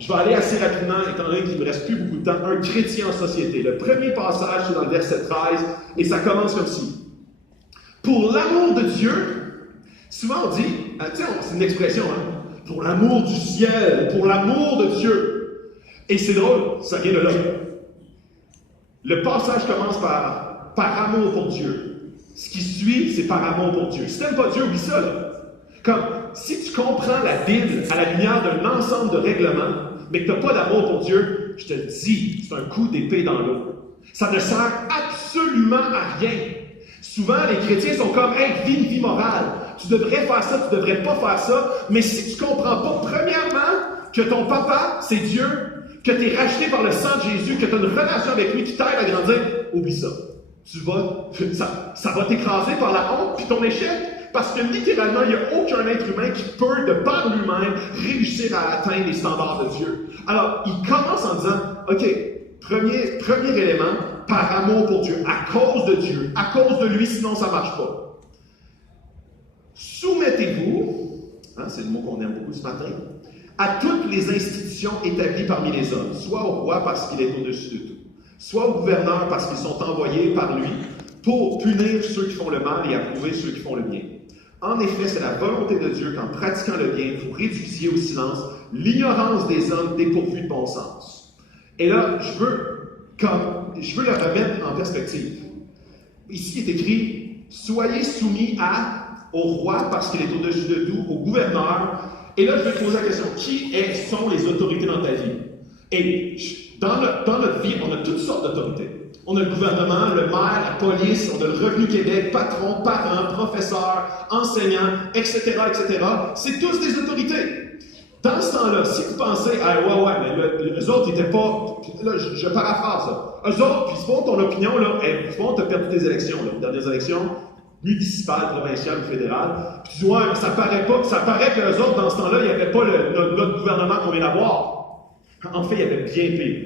Je vais aller assez rapidement, étant donné qu'il ne me reste plus beaucoup de temps. Un chrétien en société. Le premier passage, c'est dans le verset 13, et ça commence comme ci. Pour l'amour de Dieu, souvent on dit, tu sais, c'est une expression, hein? Pour l'amour du ciel, pour l'amour de Dieu. Et c'est drôle, ça vient de là. Le passage commence par amour pour Dieu. Ce qui suit, c'est par amour pour Dieu. Si tu n'aimes pas Dieu, oublie ça, là. Comme, si tu comprends la Bible à la lumière d'un ensemble de règlements, mais que tu n'as pas d'amour pour Dieu, je te le dis, c'est un coup d'épée dans l'eau. Ça ne sert absolument à rien. Souvent, les chrétiens sont comme, hey, vis une vie morale. Tu devrais faire ça, tu ne devrais pas faire ça. Mais si tu ne comprends pas, premièrement, que ton papa, c'est Dieu, que tu es racheté par le sang de Jésus, que tu as une relation avec lui qui t'aide à grandir, oublie ça. Ça va t'écraser par la honte puis ton échec. Parce que littéralement, il n'y a aucun être humain qui peut, de par lui-même, réussir à atteindre les standards de Dieu. Alors, il commence en disant, OK, premier élément, par amour pour Dieu, à cause de Dieu, à cause de lui, sinon ça ne marche pas. Soumettez-vous, hein, c'est le mot qu'on aime beaucoup ce matin, à toutes les institutions établies parmi les hommes, soit au roi parce qu'il est au-dessus de tout, soit au gouverneur parce qu'ils sont envoyés par lui pour punir ceux qui font le mal et approuver ceux qui font le bien. En effet, c'est la volonté de Dieu qu'en pratiquant le bien, vous réduisiez au silence l'ignorance des hommes dépourvus de bon sens. Et là, je veux le remettre en perspective. Ici il est écrit, soyez soumis au roi parce qu'il est au-dessus de tout, au gouverneur. Et là, je vais te poser la question, qui sont les autorités dans ta vie? Et dans notre vie, on a toutes sortes d'autorités. On a le gouvernement, le maire, la police, on a le Revenu Québec, patron, parents, professeurs, enseignants, etc., etc. C'est tous des autorités. Dans ce temps-là, si vous pensez, mais eux autres n'étaient pas... Là, je paraphrase ça. Eux autres, puis c'est bon ton opinion, là, c'est bon, tu as perdu tes élections, là, les dernières élections municipales, provinciales ou fédérales. Puis tu dis, ouais, mais ça paraît que eux autres, dans ce temps-là, il n'y avait pas notre gouvernement qu'on vient d'avoir. En fait, il y avait bien pire.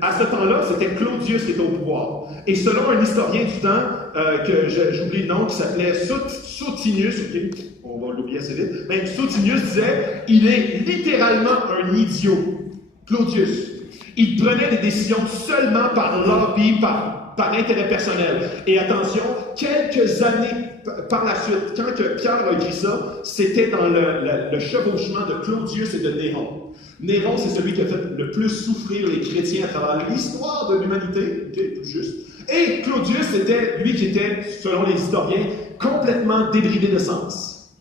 À ce temps-là, c'était Claudius qui était au pouvoir. Et selon un historien du temps, que j'oublie le nom, qui s'appelait Sotinius, okay, on va l'oublier assez vite, mais Sotinius disait, il est littéralement un idiot. Claudius. Il prenait des décisions seulement par lobby, par intérêt personnel. Et attention, quelques années par la suite, quand Pierre a écrit ça, c'était dans le chevauchement de Claudius et de Néron. Néron, c'est celui qui a fait le plus souffrir les chrétiens à travers l'histoire de l'humanité, okay, tout juste. Et Claudius, c'était lui qui était, selon les historiens, complètement débridé de sens.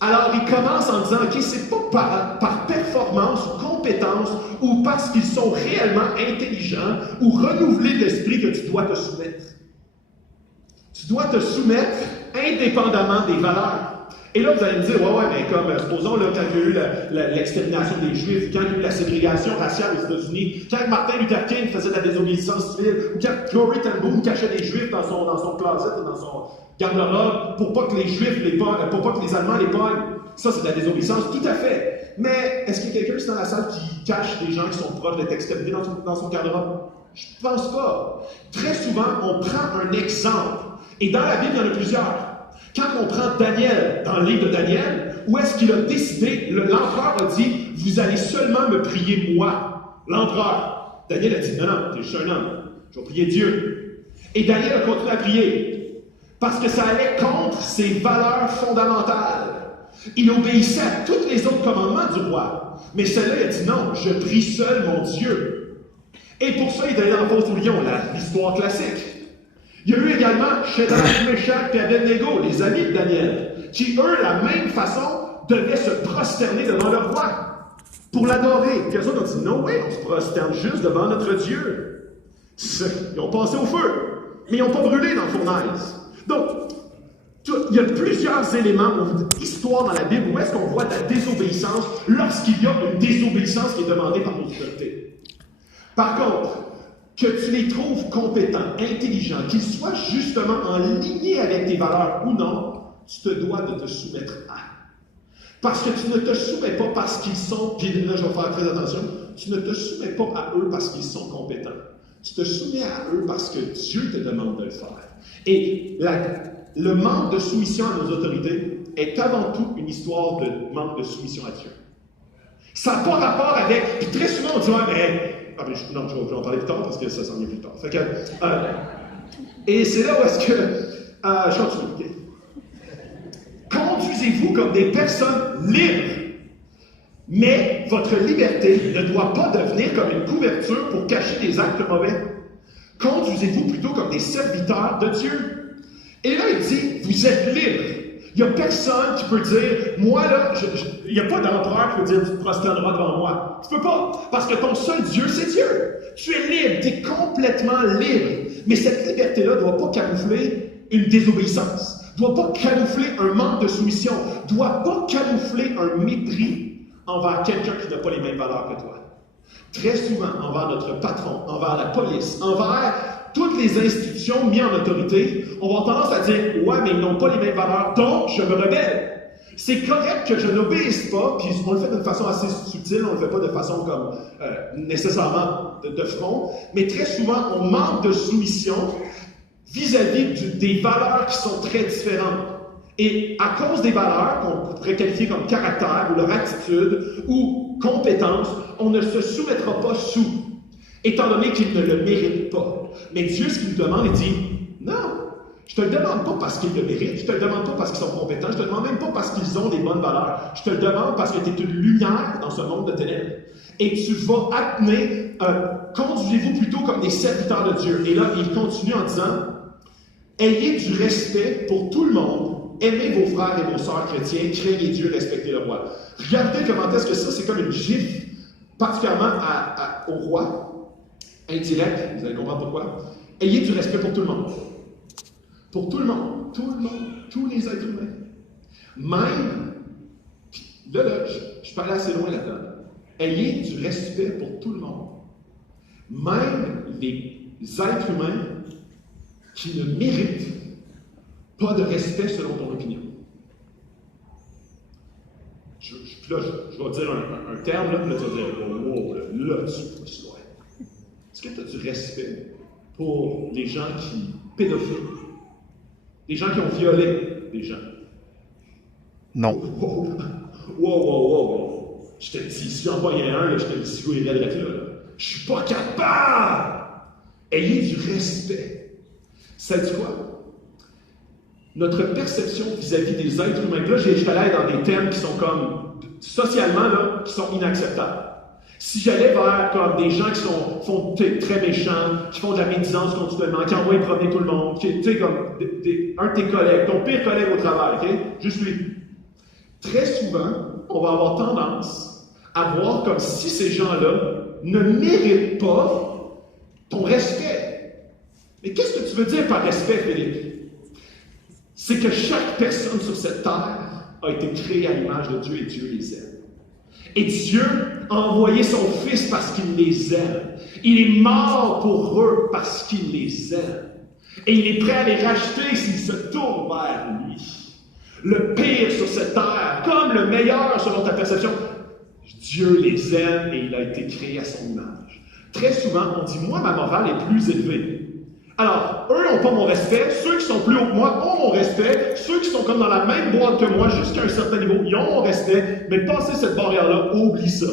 Alors, il commence en disant, OK, c'est pas par performance ou compétence ou parce qu'ils sont réellement intelligents ou renouvelés d'esprit que tu dois te soumettre. Tu dois te soumettre indépendamment des valeurs. Et là, vous allez me dire, ouais, mais comme, supposons, là, quand il y a eu l'extermination des Juifs, quand il y a eu la ségrégation raciale aux États-Unis, quand Martin Luther King faisait de la désobéissance civile, ou quand Glory Ten Boom cachait des Juifs dans son closet ou dans son garde-robe pour pas que les Juifs pour pas que les Allemands les pognent. Ça, c'est de la désobéissance, tout à fait. Mais est-ce qu'il y a quelqu'un qui est dans la salle qui cache des gens qui sont proches d'être exterminés dans son garde-robe? Je ne pense pas. Très souvent, on prend un exemple. Et dans la Bible, il y en a plusieurs. Quand on prend Daniel, dans le livre de Daniel, où est-ce qu'il a décidé, l'empereur a dit, vous allez seulement me prier moi, l'empereur. Daniel a dit, non, t'es juste un homme, je vais prier Dieu. Et Daniel a continué à prier, parce que ça allait contre ses valeurs fondamentales. Il obéissait à tous les autres commandements du roi. Mais celui-là, il a dit non, je prie seul mon Dieu. Et pour ça, il est allé dans la fosse au lion, l'histoire classique. Il y a eu également Shadrach, Meshach et Abednego, les amis de Daniel, qui, eux, de la même façon, devaient se prosterner devant leur roi pour l'adorer. Puis eux autres ont dit non, oui, on se prosterne juste devant notre Dieu. Ils ont passé au feu, mais ils n'ont pas brûlé dans le fournaise. Donc, il y a plusieurs éléments, histoire dans la Bible, où est-ce qu'on voit de la désobéissance lorsqu'il y a une désobéissance qui est demandée par nos autorités. Par contre, que tu les trouves compétents, intelligents, qu'ils soient justement en ligne avec tes valeurs ou non, tu te dois de te soumettre à. Parce que tu ne te soumets pas parce qu'ils sont, puis là je vais faire très attention, tu ne te soumets pas à eux parce qu'ils sont compétents. Tu te soumets à eux parce que Dieu te demande de le faire. Et le manque de soumission à nos autorités est avant tout une histoire de manque de soumission à Dieu. Ça n'a pas rapport avec. Puis très souvent on dit ouais, mais. Non, je vais en parler plus tard parce que ça s'en vient plus tard. Fait que, et c'est là où est-ce que. Je continue. Okay. Conduisez-vous comme des personnes libres. Mais votre liberté ne doit pas devenir comme une couverture pour cacher des actes mauvais. Conduisez-vous plutôt comme des serviteurs de Dieu. Et là, il dit, vous êtes libres. Il n'y a personne qui peut dire, moi là, il n'y a pas d'empereur qui peut dire, tu te prosterneras devant moi. Tu peux pas, parce que ton seul Dieu, c'est Dieu. Tu es libre, tu es complètement libre. Mais cette liberté-là ne doit pas camoufler une désobéissance, ne doit pas camoufler un manque de soumission, ne doit pas camoufler un mépris envers quelqu'un qui n'a pas les mêmes valeurs que toi. Très souvent, envers notre patron, envers la police, envers toutes les institutions mises en autorité, on va avoir tendance à dire « Ouais, mais ils n'ont pas les mêmes valeurs, donc je me rebelle. » C'est correct que je n'obéisse pas, puis on le fait d'une façon assez subtile, on ne le fait pas de façon comme nécessairement de front, mais très souvent, on manque de soumission vis-à-vis des valeurs qui sont très différentes. Et à cause des valeurs qu'on pourrait qualifier comme caractère, ou leur attitude, ou compétence, on ne se soumettra pas sous, étant donné qu'ils ne le méritent pas. Mais Dieu, ce qu'il nous demande, il dit, non, je te le demande pas parce qu'ils le méritent, je te le demande pas parce qu'ils sont compétents, je te le demande même pas parce qu'ils ont des bonnes valeurs, je te le demande parce que tu es une lumière dans ce monde de ténèbres. Et tu vas amener, conduisez-vous plutôt comme des serviteurs de Dieu. Et là, il continue en disant, ayez du respect pour tout le monde, aimez vos frères et vos sœurs chrétiens, craignez Dieu, respectez le roi. Regardez comment est-ce que ça, c'est comme une gifle, particulièrement au roi, indirect, vous allez comprendre pourquoi. Ayez du respect pour tout le monde. Pour tout le monde, tous les êtres humains. Même, là, je parlais assez loin là-dedans. Ayez du respect pour tout le monde. Même les êtres humains qui ne méritent pas de respect selon ton opinion. Je vais dire un terme, là, tu vas dire, wow, là, tu vas loin. Est-ce que tu as du respect pour les gens qui pédophiles? Les gens qui ont violé des gens? Non. Wow. Je te dis, si j'en voyais un, là, je te le dis, il est là. Je suis pas capable! Ayez du respect. Sais-tu quoi? Notre perception vis-à-vis des êtres humains, là, je suis allé dans des thèmes qui sont comme, socialement, là, qui sont inacceptables. Si j'allais vers comme des gens qui font très méchants, qui font de la médisance continuellement, qui envoient promener tout le monde, tu sais, comme un de tes collègues, ton pire collègue au travail, ok? Juste lui. Très souvent, on va avoir tendance à voir comme si ces gens-là ne méritent pas ton respect. Mais qu'est-ce que tu veux dire par respect, Philippe? C'est que chaque personne sur cette terre a été créée à l'image de Dieu et Dieu les aime. Et Dieu a envoyé son Fils parce qu'il les aime. Il est mort pour eux parce qu'il les aime. Et il est prêt à les racheter s'ils se tournent vers lui. Le pire sur cette terre, comme le meilleur selon ta perception, Dieu les aime et il a été créé à son image. Très souvent, on dit, moi, ma morale est plus élevée. Alors, eux n'ont pas mon respect, ceux qui sont plus hauts que moi ont mon respect, ceux qui sont comme dans la même boîte que moi jusqu'à un certain niveau, ils ont mon respect, mais passer cette barrière-là, oublie ça.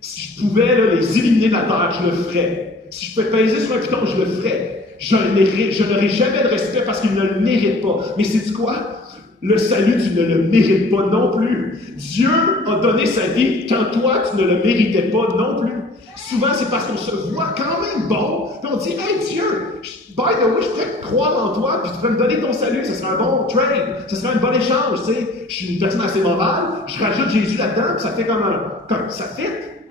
Si je pouvais là, les éliminer de la terre, je le ferais. Si je pouvais peser sur un piton, je le ferais. Je n'aurai jamais de respect parce qu'ils ne le méritent pas. Mais sais-tu quoi? Le salut, tu ne le mérites pas non plus. Dieu a donné sa vie quand toi, tu ne le méritais pas non plus. Souvent, c'est parce qu'on se voit quand même bon, puis on dit, hey Dieu, by the way, je pourrais croire en toi, puis tu pourrais me donner ton salut, ce serait un bon trade, ce serait un bon échange, tu sais. Je suis une personne assez morale, je rajoute Jésus là-dedans, puis ça fait ça fait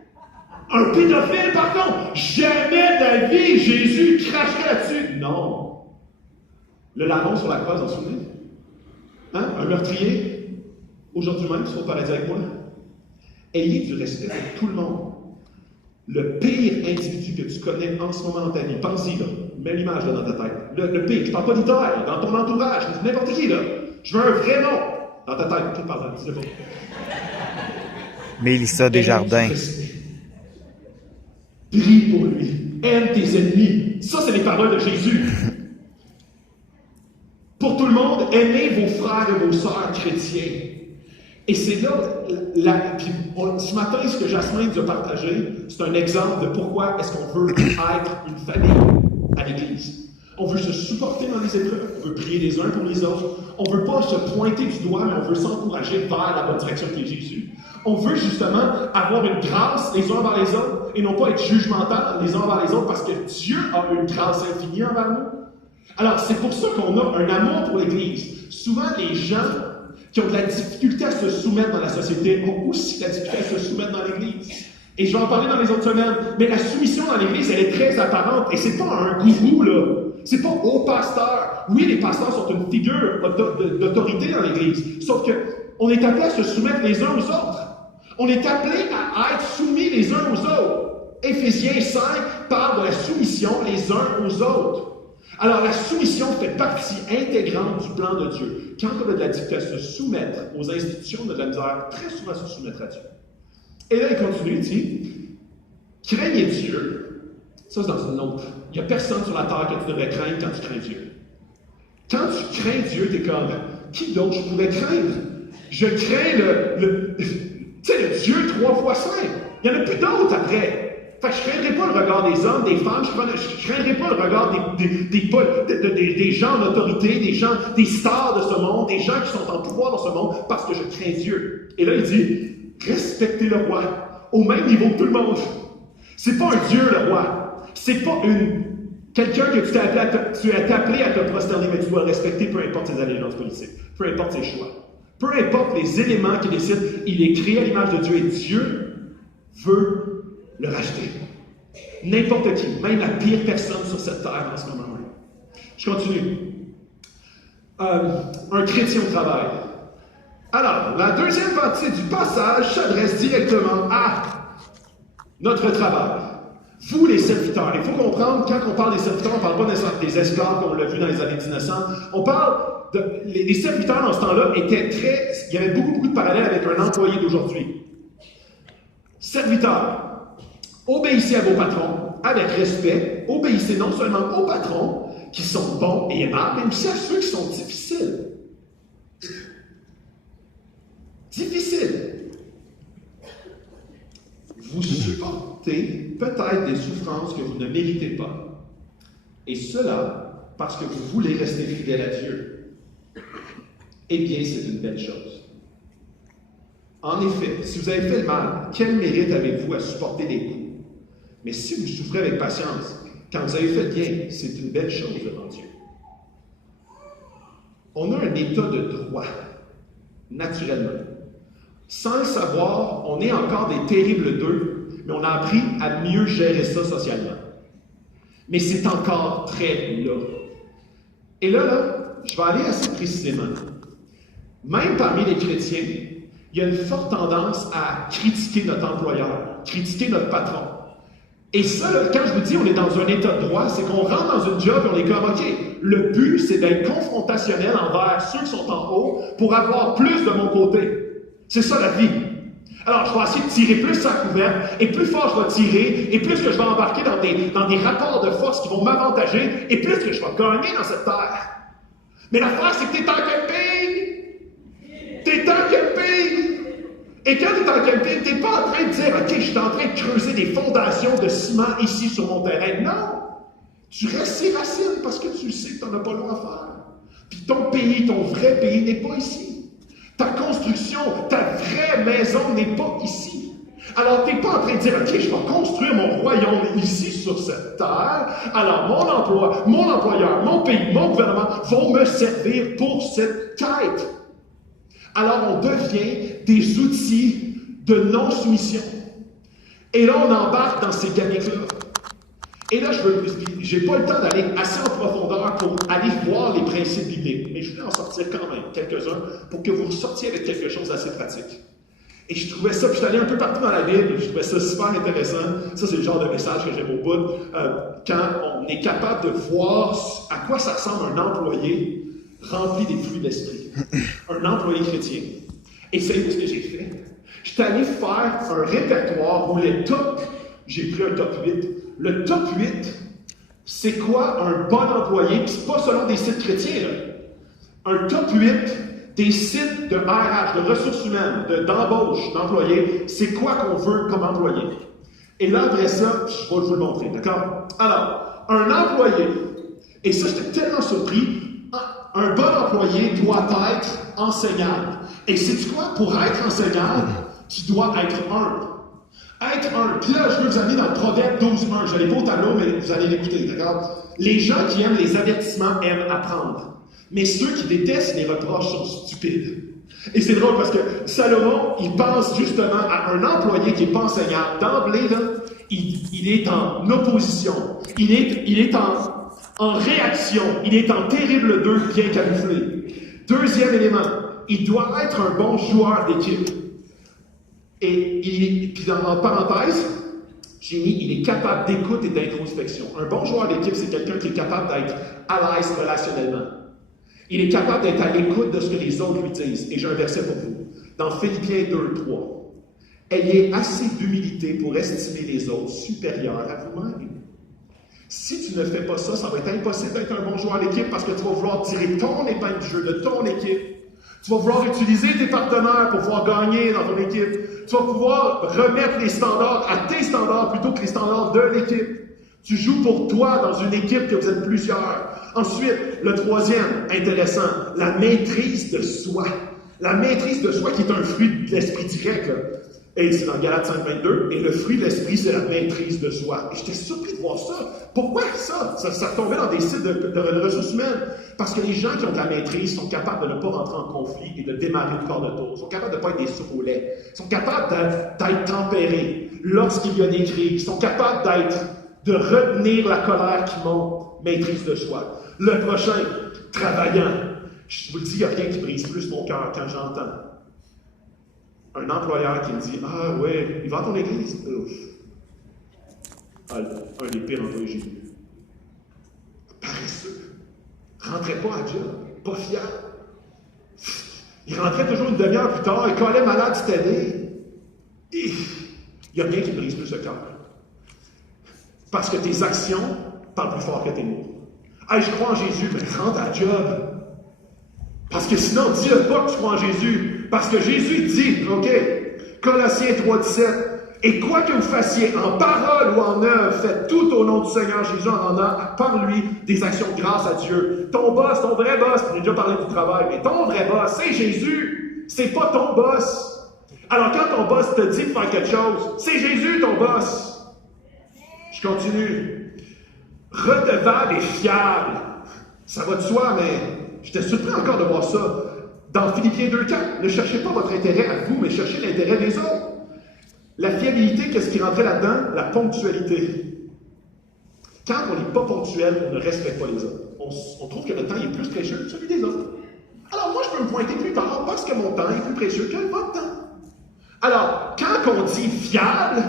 un pédophile, pardon. Jamais de la vie, Jésus cracherait là-dessus. Non. Le larron sur la croix, vous en souvenez? Hein? Un meurtrier, aujourd'hui même, sera au paradis avec moi. Ayez du respect pour tout le monde. Le pire individu que tu connais en ce moment dans ta vie, pense-y, là. Mets l'image là, dans ta tête. Le pire, je parle pas d'Italie, dans ton entourage, n'importe qui, là. Je veux un vrai nom. Dans ta tête, qui parle, dis-le pas. Mélissa Desjardins. Prie pour lui. Aime tes ennemis. Ça, c'est les paroles de Jésus. Pour tout le monde, aimez vos frères et vos sœurs chrétiens. Et c'est là, ce matin, ce que Jasmin nous a partagé, c'est un exemple de pourquoi est-ce qu'on veut être une famille à l'Église. On veut se supporter dans les épreuves, on veut prier les uns pour les autres. On ne veut pas se pointer du doigt, mais on veut s'encourager vers la bonne direction qui est Jésus. On veut justement avoir une grâce les uns envers les autres et non pas être jugemental les uns envers les autres parce que Dieu a une grâce infinie envers nous. Alors, c'est pour ça qu'on a un amour pour l'Église. Souvent, les gens qui ont de la difficulté à se soumettre dans la société ont aussi de la difficulté à se soumettre dans l'Église. Et je vais en parler dans les autres semaines. Mais la soumission dans l'Église, elle est très apparente. Et c'est pas un gourou, là. C'est pas au pasteur. Oui, les pasteurs sont une figure d'autorité dans l'Église. Sauf que on est appelé à se soumettre les uns aux autres. On est appelé à être soumis les uns aux autres. Éphésiens 5 parle de la soumission les uns aux autres. Alors, la soumission fait partie intégrante du plan de Dieu. Quand on a de la difficulté à se soumettre aux institutions, on a de la misère très souvent à se soumettre à Dieu. Et là, il continue, il dit, craignez Dieu. Ça, c'est dans une autre. Il n'y a personne sur la terre que tu devrais craindre quand tu crains Dieu. Quand tu crains Dieu, tu es comme, qui d'autre je pourrais craindre? Je crains tu sais, le Dieu 3 fois 5. Il n'y en a plus d'autres après. Fait que je ne craindrai pas le regard des hommes, des femmes, je ne craindrai pas le regard des gens en autorité, des stars de ce monde, des gens qui sont en pouvoir dans ce monde, parce que je crains Dieu. Et là, il dit, respectez le roi, au même niveau que tout le monde. C'est pas un Dieu, le roi. C'est pas quelqu'un que tu es appelé à te prosterner, mais tu dois le respecter, peu importe ses allégeances politiques, peu importe ses choix. Peu importe les éléments qu'il décide, il est créé à l'image de Dieu et Dieu veut le racheter. N'importe qui, même la pire personne sur cette terre en ce moment même. Je continue. Un chrétien au travail. Alors, la deuxième partie du passage s'adresse directement à notre travail. Vous, les serviteurs, il faut comprendre, quand on parle des serviteurs, on ne parle pas des esclaves comme on l'a vu dans les années 1900. On parle les serviteurs dans ce temps-là étaient il y avait beaucoup de parallèles avec un employé d'aujourd'hui. Serviteurs, obéissez à vos patrons avec respect, obéissez non seulement aux patrons qui sont bons et aimables, mais aussi à ceux qui sont difficiles. Difficiles. Vous supportez peut-être des souffrances que vous ne méritez pas. Et cela parce que vous voulez rester fidèle à Dieu. Eh bien, c'est une belle chose. En effet, si vous avez fait le mal, quel mérite avez-vous à supporter des coups? Mais si vous souffrez avec patience, quand vous avez fait le bien, c'est une belle chose devant Dieu. On a un état de droit, naturellement. Sans le savoir, on est encore des terribles deux, mais on a appris à mieux gérer ça socialement. Mais c'est encore très là. Et là, je vais aller assez précisément. Même parmi les chrétiens, il y a une forte tendance à critiquer notre employeur, critiquer notre patron. Et ça, là, quand je vous dis on est dans un état de droit, c'est qu'on rentre dans une job et on est comme, OK, le but, c'est d'être confrontationnel envers ceux qui sont en haut pour avoir plus de mon côté. C'est ça la vie. Alors, je vais essayer de tirer plus sa couverte, et plus fort je vais tirer, et plus que je vais embarquer dans des rapports de force qui vont m'avantager, et plus que je vais gagner dans cette terre. Mais l'affaire, c'est que t'es en camping! T'es en camping! Et quand t'es en camping, t'es pas en train de dire, OK, je suis en train de creuser des fondations de ciment ici sur mon terrain. Non! Tu restes tes racines parce que tu sais que t'en as pas loin à faire. Puis Ton pays, ton vrai pays n'est pas ici. Ta construction, ta vraie maison n'est pas ici. Alors, tu n'es pas en train de dire, OK, je vais construire mon royaume ici sur cette terre. Alors, mon emploi, mon employeur, mon pays, mon gouvernement vont me servir pour cette quête. Alors, on devient des outils de non-soumission. Et là, on embarque dans ces gamiques-là. Et là, j'ai pas le temps d'aller assez en profondeur pour aller voir les principes bibliques. Mais je voulais en sortir quand même quelques-uns pour que vous ressortiez avec quelque chose d'assez pratique. Et je trouvais ça, puis je suis allé un peu partout dans la Bible, et je trouvais ça super intéressant. Ça, c'est le genre de message que j'aime au bout. Quand on est capable de voir à quoi ça ressemble un employé rempli des fruits de l'esprit. Un employé chrétien. Et c'est ce que j'ai fait. Je suis allé faire un répertoire où les top, j'ai pris un top 8. Le top 8, c'est quoi un bon employé? Puis c'est pas selon des sites chrétiens, là. Un top 8 des sites de RH, de ressources humaines, d'embauche, d'employés, c'est quoi qu'on veut comme employé? Et là, après ça, je vais vous le montrer, d'accord? Alors, un employé, et ça, j'étais tellement surpris, un bon employé doit être enseignable. Et sais-tu quoi? Pour être enseignable, tu dois être humble. Être humble. Puis là, je veux vous amener dans le Proverbe 12.1. Je n'allais pas au tableau, mais vous allez l'écouter, d'accord? Les gens qui aiment les avertissements aiment apprendre. Mais ceux qui détestent les reproches sont stupides. Et c'est drôle parce que Salomon, il pense justement à un employé qui n'est pas enseignable. D'emblée, là, il est en opposition. Il est en réaction. Il est en terrible deux bien camouflé. Deuxième élément, il doit être un bon joueur d'équipe. Et puis en parenthèse, j'ai mis, il est capable d'écoute et d'introspection. Un bon joueur d'équipe, c'est quelqu'un qui est capable d'être à l'aise relationnellement. Il est capable d'être à l'écoute de ce que les autres lui disent. Et j'ai un verset pour vous. Dans Philippiens 2.3. Ayez assez d'humilité pour estimer les autres supérieurs à vous-même. Si tu ne fais pas ça, ça va être impossible d'être un bon joueur d'équipe parce que tu vas vouloir tirer ton épingle du jeu de ton équipe. Tu vas vouloir utiliser tes partenaires pour pouvoir gagner dans ton équipe. Tu vas pouvoir remettre les standards à tes standards plutôt que les standards de l'équipe. Tu joues pour toi dans une équipe que vous êtes plusieurs. Ensuite, le troisième, intéressant, la maîtrise de soi. La maîtrise de soi qui est un fruit de l'esprit direct. Là. Et c'est dans Galates 5.22. Et le fruit de l'esprit, c'est la maîtrise de soi. Et j'étais surpris de voir ça. Pourquoi ça? Ça tombait dans des sites de ressources humaines. Parce que les gens qui ont de la maîtrise sont capables de ne pas rentrer en conflit et de démarrer le corps de tour. Ils sont capables de ne pas être des soupes au lait. Ils sont capables d'être tempérés lorsqu'il y a des crises. Ils sont capables de retenir la colère qui monte. Maîtrise de soi. Le prochain, travaillant. Je vous le dis, il n'y a rien qui brise plus mon cœur quand j'entends un employeur qui me dit « Ah ouais, il va à ton église? » Un des pires employés que j'ai vu. Paresseux. Rentrait pas à job. Pas fiable. Il rentrait toujours une demi-heure plus tard. Il collait malade cette année. Il n'y a rien qui brise plus le cœur. Parce que tes actions parlent plus fort que tes mots. Hey, je crois en Jésus, mais rentre à job. Parce que sinon, dis-le pas que tu crois en Jésus. Parce que Jésus dit, OK, Colossiens 3.17, et quoi que vous fassiez en parole ou en œuvre, faites tout au nom du Seigneur Jésus en rendant par lui des actions de grâce à Dieu. Ton boss, ton vrai boss, j'ai déjà parlé du travail, mais ton vrai boss, c'est Jésus. C'est pas ton boss. Alors quand ton boss te dit de faire quelque chose, c'est Jésus ton boss. Je continue. Redevable et fiable. Ça va de soi, mais j'étais surpris encore de voir ça. Dans Philippiens 2.4, ne cherchez pas votre intérêt à vous, mais cherchez l'intérêt des autres. La fiabilité, qu'est-ce qui rentrait là-dedans? La ponctualité. Quand on n'est pas ponctuel, on ne respecte pas les autres. On trouve que notre temps est plus précieux que celui des autres. Alors moi, je peux me pointer plus tard parce que mon temps est plus précieux que votre temps. Alors, quand on dit fiable,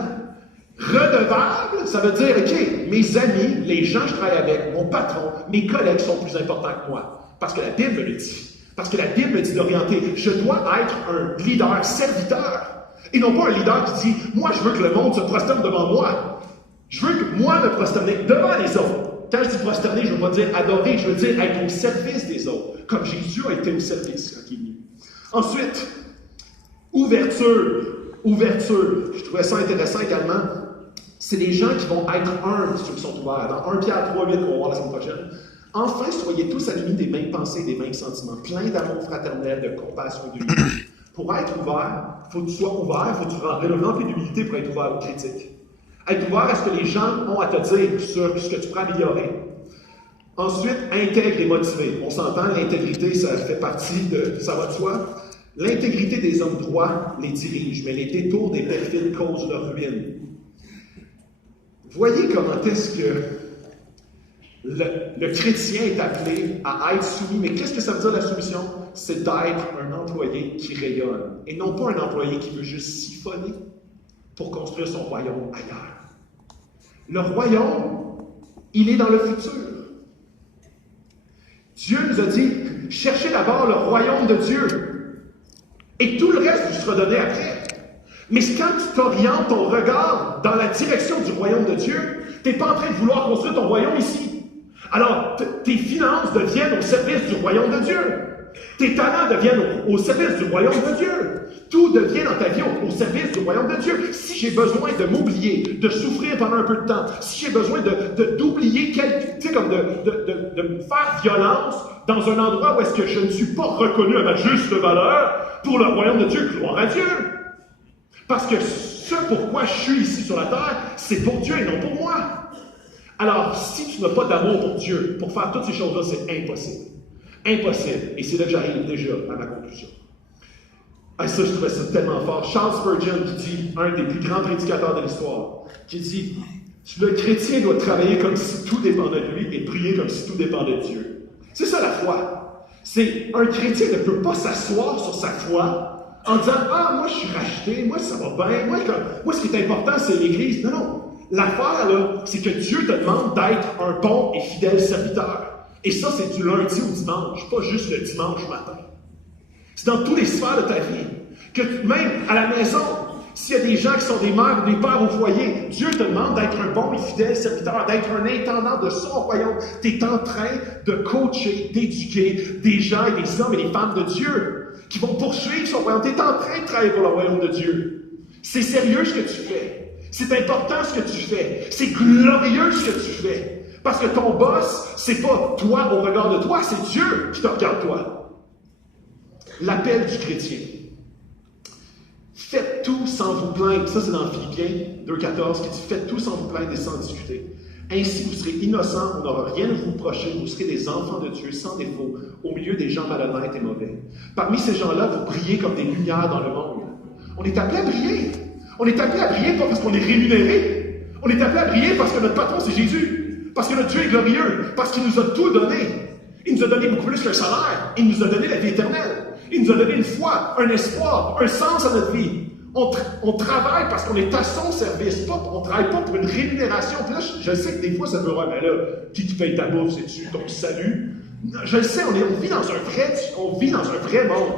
redevable, ça veut dire, OK, mes amis, les gens que je travaille avec, mon patron, mes collègues sont plus importants que moi. Parce que la Bible me le dit. Parce que la Bible me dit d'orienter. Je dois être un leader serviteur. Et non pas un leader qui dit, moi, je veux que le monde se prosterne devant moi. Je veux que moi me prosterner devant les autres. Quand je dis prosterner, je ne veux pas dire adorer, je veux dire être au service des autres. Comme Jésus a été au service quand il est venu. Ensuite, ouverture. Ouverture. Je trouvais ça intéressant également. C'est les gens qui vont être humbles, ceux qui sont ouverts. Dans 1 Pierre 3.8, qu'on va voir la semaine prochaine. Enfin, soyez tous animés des mêmes pensées, des mêmes sentiments, pleins d'amour fraternel, de compassion et d'unité. Pour être ouvert, il faut que tu sois ouvert, il faut que tu sois rempli d'humilité pour être ouvert aux critiques. Être ouvert à ce que les gens ont à te dire sur ce que tu pourrais améliorer. Ensuite, intègre et motivé. On s'entend, l'intégrité, ça fait partie de, ça va de soi. L'intégrité des hommes droits les dirige, mais les détours des perfides causent leur ruine. Voyez comment est-ce que le chrétien est appelé à être soumis. Mais qu'est-ce que ça veut dire la soumission? C'est d'être un employé qui rayonne. Et non pas un employé qui veut juste siphonner pour construire son royaume ailleurs. Le royaume, il est dans le futur. Dieu nous a dit, cherchez d'abord le royaume de Dieu. Et tout le reste vous sera donné après. Mais quand tu t'orientes ton regard dans la direction du royaume de Dieu, tu n'es pas en train de vouloir construire ton royaume ici. Alors, tes finances deviennent au service du royaume de Dieu. Tes talents deviennent au service du royaume de Dieu. Tout devient dans ta vie au service du royaume de Dieu. Si j'ai besoin de m'oublier, de souffrir pendant un peu de temps, si j'ai besoin d'oublier quelque, tu sais, comme de me faire violence dans un endroit où est-ce que je ne suis pas reconnu à ma juste valeur pour le royaume de Dieu, gloire à Dieu. Parce que ce pourquoi je suis ici sur la terre, c'est pour Dieu et non pour moi. Alors, si tu n'as pas d'amour pour Dieu, pour faire toutes ces choses-là, c'est impossible. Impossible. Et c'est là que j'arrive déjà à ma conclusion. Ah, ça, je trouvais ça tellement fort. Charles Spurgeon, qui dit, un des plus grands prédicateurs de l'histoire, qui dit, le chrétien doit travailler comme si tout dépendait de lui et prier comme si tout dépendait de Dieu. C'est ça la foi. C'est un chrétien ne peut pas s'asseoir sur sa foi en disant, ah, moi je suis racheté, moi ça va bien, moi ce qui est important c'est l'Église. Non, non. L'affaire, là, c'est que Dieu te demande d'être un bon et fidèle serviteur. Et ça, c'est du lundi au dimanche, pas juste le dimanche matin. C'est dans tous les sphères de ta vie. Que même à la maison, s'il y a des gens qui sont des mères ou des pères au foyer, Dieu te demande d'être un bon et fidèle serviteur, d'être un intendant de son royaume. Tu es en train de coacher, d'éduquer des gens et des hommes et des femmes de Dieu qui vont poursuivre son royaume. Tu es en train de travailler pour le royaume de Dieu. C'est sérieux ce que tu fais. C'est important ce que tu fais. C'est glorieux ce que tu fais. Parce que ton boss, c'est pas toi au regard de toi, c'est Dieu qui te regarde toi. L'appel du chrétien. Faites tout sans vous plaindre. Ça, c'est dans Philippiens 2,14 qui dit « Faites tout sans vous plaindre et sans discuter. Ainsi, vous serez innocents, on n'aura rien à vous reprocher, vous serez des enfants de Dieu sans défaut, au milieu des gens malhonnêtes et mauvais. Parmi ces gens-là, vous brillez comme des lumières dans le monde. » On est appelé à briller. On est appelé à briller pas parce qu'on est rémunéré. On est appelé à briller parce que notre patron, c'est Jésus. Parce que notre Dieu est glorieux. Parce qu'il nous a tout donné. Il nous a donné beaucoup plus qu'un salaire. Il nous a donné la vie éternelle. Il nous a donné une foi, un espoir, un sens à notre vie. On travaille parce qu'on est à son service. On ne travaille pas pour une rémunération. Puis là, je sais que des fois, ça peut voir, mais là, qui paye ta bouffe, c'est-tu ton salut? Je le sais, on vit dans un vrai monde.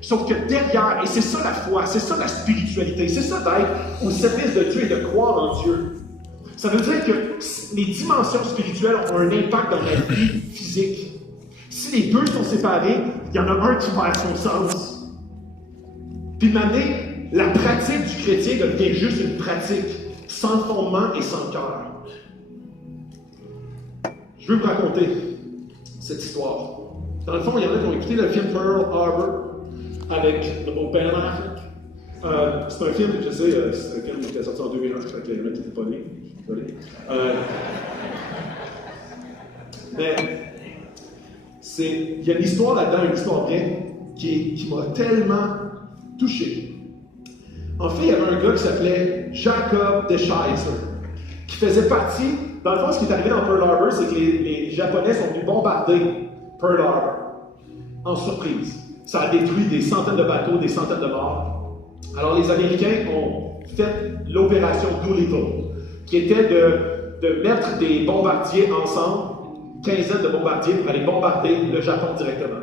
Sauf que derrière, et c'est ça la foi, c'est ça la spiritualité, c'est ça d'être au service de Dieu et de croire en Dieu. Ça veut dire que les dimensions spirituelles ont un impact dans la vie physique. Si les deux sont séparés, il y en a un qui perd son sens. Puis maintenant, la pratique du chrétien devient juste une pratique, sans fondement et sans cœur. Je veux vous raconter cette histoire. Dans le fond, il y en a qui ont écouté le film Pearl Harbor avec le beau Ben Affleck. C'est un film, je sais, c'est un film qui est sorti en 2001, fait que le mec n'était pas né. Désolé. Mais il y a une histoire là-dedans, une histoire vraie, qui m'a tellement touché. En fait, il y avait un gars qui s'appelait Jacob DeShazer, qui faisait partie. Dans le fond, ce qui est arrivé dans Pearl Harbor, c'est que les Japonais sont venus bombarder Pearl Harbor en surprise. Ça a détruit des centaines de bateaux, des centaines de morts. Alors, les Américains ont fait l'opération Doolittle, qui était de mettre des bombardiers ensemble, quinzaine de bombardiers, pour aller bombarder le Japon directement.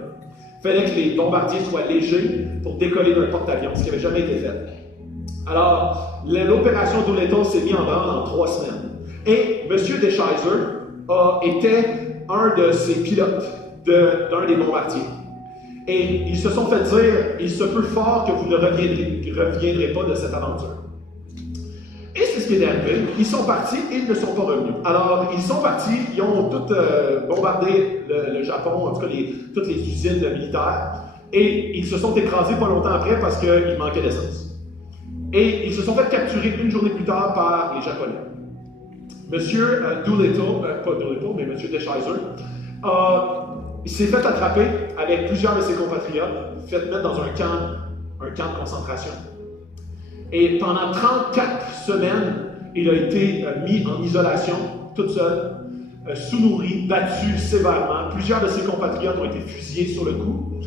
Il fallait que les bombardiers soient légers pour décoller d'un porte-avions, ce qui n'avait jamais été fait. Alors, l'opération Doolittle s'est mise en branle en 3 semaines. Et M. DeShazer était un de ces pilotes d'un des bombardiers. Et ils se sont fait dire, il se peut fort que vous ne reviendrez pas de cette aventure. Et c'est ce qui est arrivé. Ils sont partis et ils ne sont pas revenus. Alors, ils sont partis, ils ont tout bombardé le Japon, en tout cas toutes les usines militaires, et ils se sont écrasés pas longtemps après parce qu'il manquait d'essence. Et ils se sont fait capturer une journée plus tard par les Japonais. Monsieur Doolittle, pas Doolittle, mais Monsieur DeShizer, il s'est fait attraper avec plusieurs de ses compatriotes, fait mettre dans un camp de concentration. Et pendant 34 semaines, il a été mis en isolation, tout seul, sous-nourri, battu sévèrement. Plusieurs de ses compatriotes ont été fusillés sur le coup.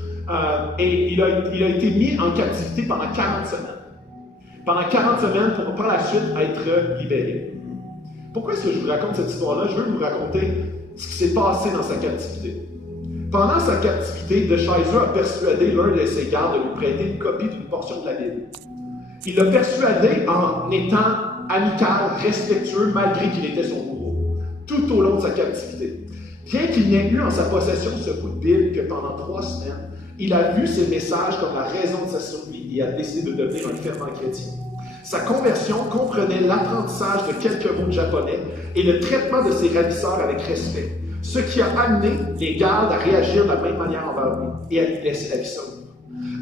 Et il a été mis en captivité pendant 40 semaines. Pendant 40 semaines pour par la suite être libéré. Pourquoi est-ce que je vous raconte cette histoire-là? Je veux vous raconter ce qui s'est passé dans sa captivité. Pendant sa captivité, DeShizer a persuadé l'un de ses gardes de lui prêter une copie d'une portion de la Bible. Il l'a persuadé en étant amical, respectueux, malgré qu'il était son bourreau, tout au long de sa captivité. Bien qu'il n'ait eu en sa possession ce bout de Bible que pendant 3 semaines, il a vu ces messages comme la raison de sa survie et a décidé de devenir un fervent chrétien. Sa conversion comprenait l'apprentissage de quelques mots de japonais et le traitement de ses ravisseurs avec respect, ce qui a amené les gardes à réagir de la même manière envers lui et à lui laisser la vie sauve.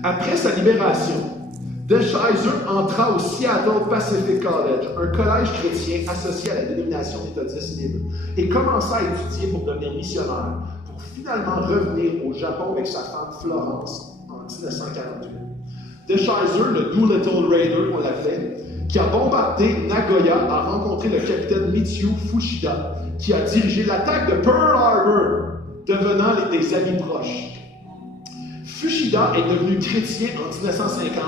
Après sa libération, DeShizer entra au Seattle Pacific College, un collège chrétien associé à la dénomination méthodiste libre, et commença à étudier pour devenir missionnaire, pour finalement revenir au Japon avec sa femme Florence en 1948. DeShizer, le Doolittle Raider, on l'appelait, qui a bombardé Nagoya, a rencontré le capitaine Michio Fuchida, qui a dirigé l'attaque de Pearl Harbor, devenant des amis proches. Fuchida est devenu chrétien en 1950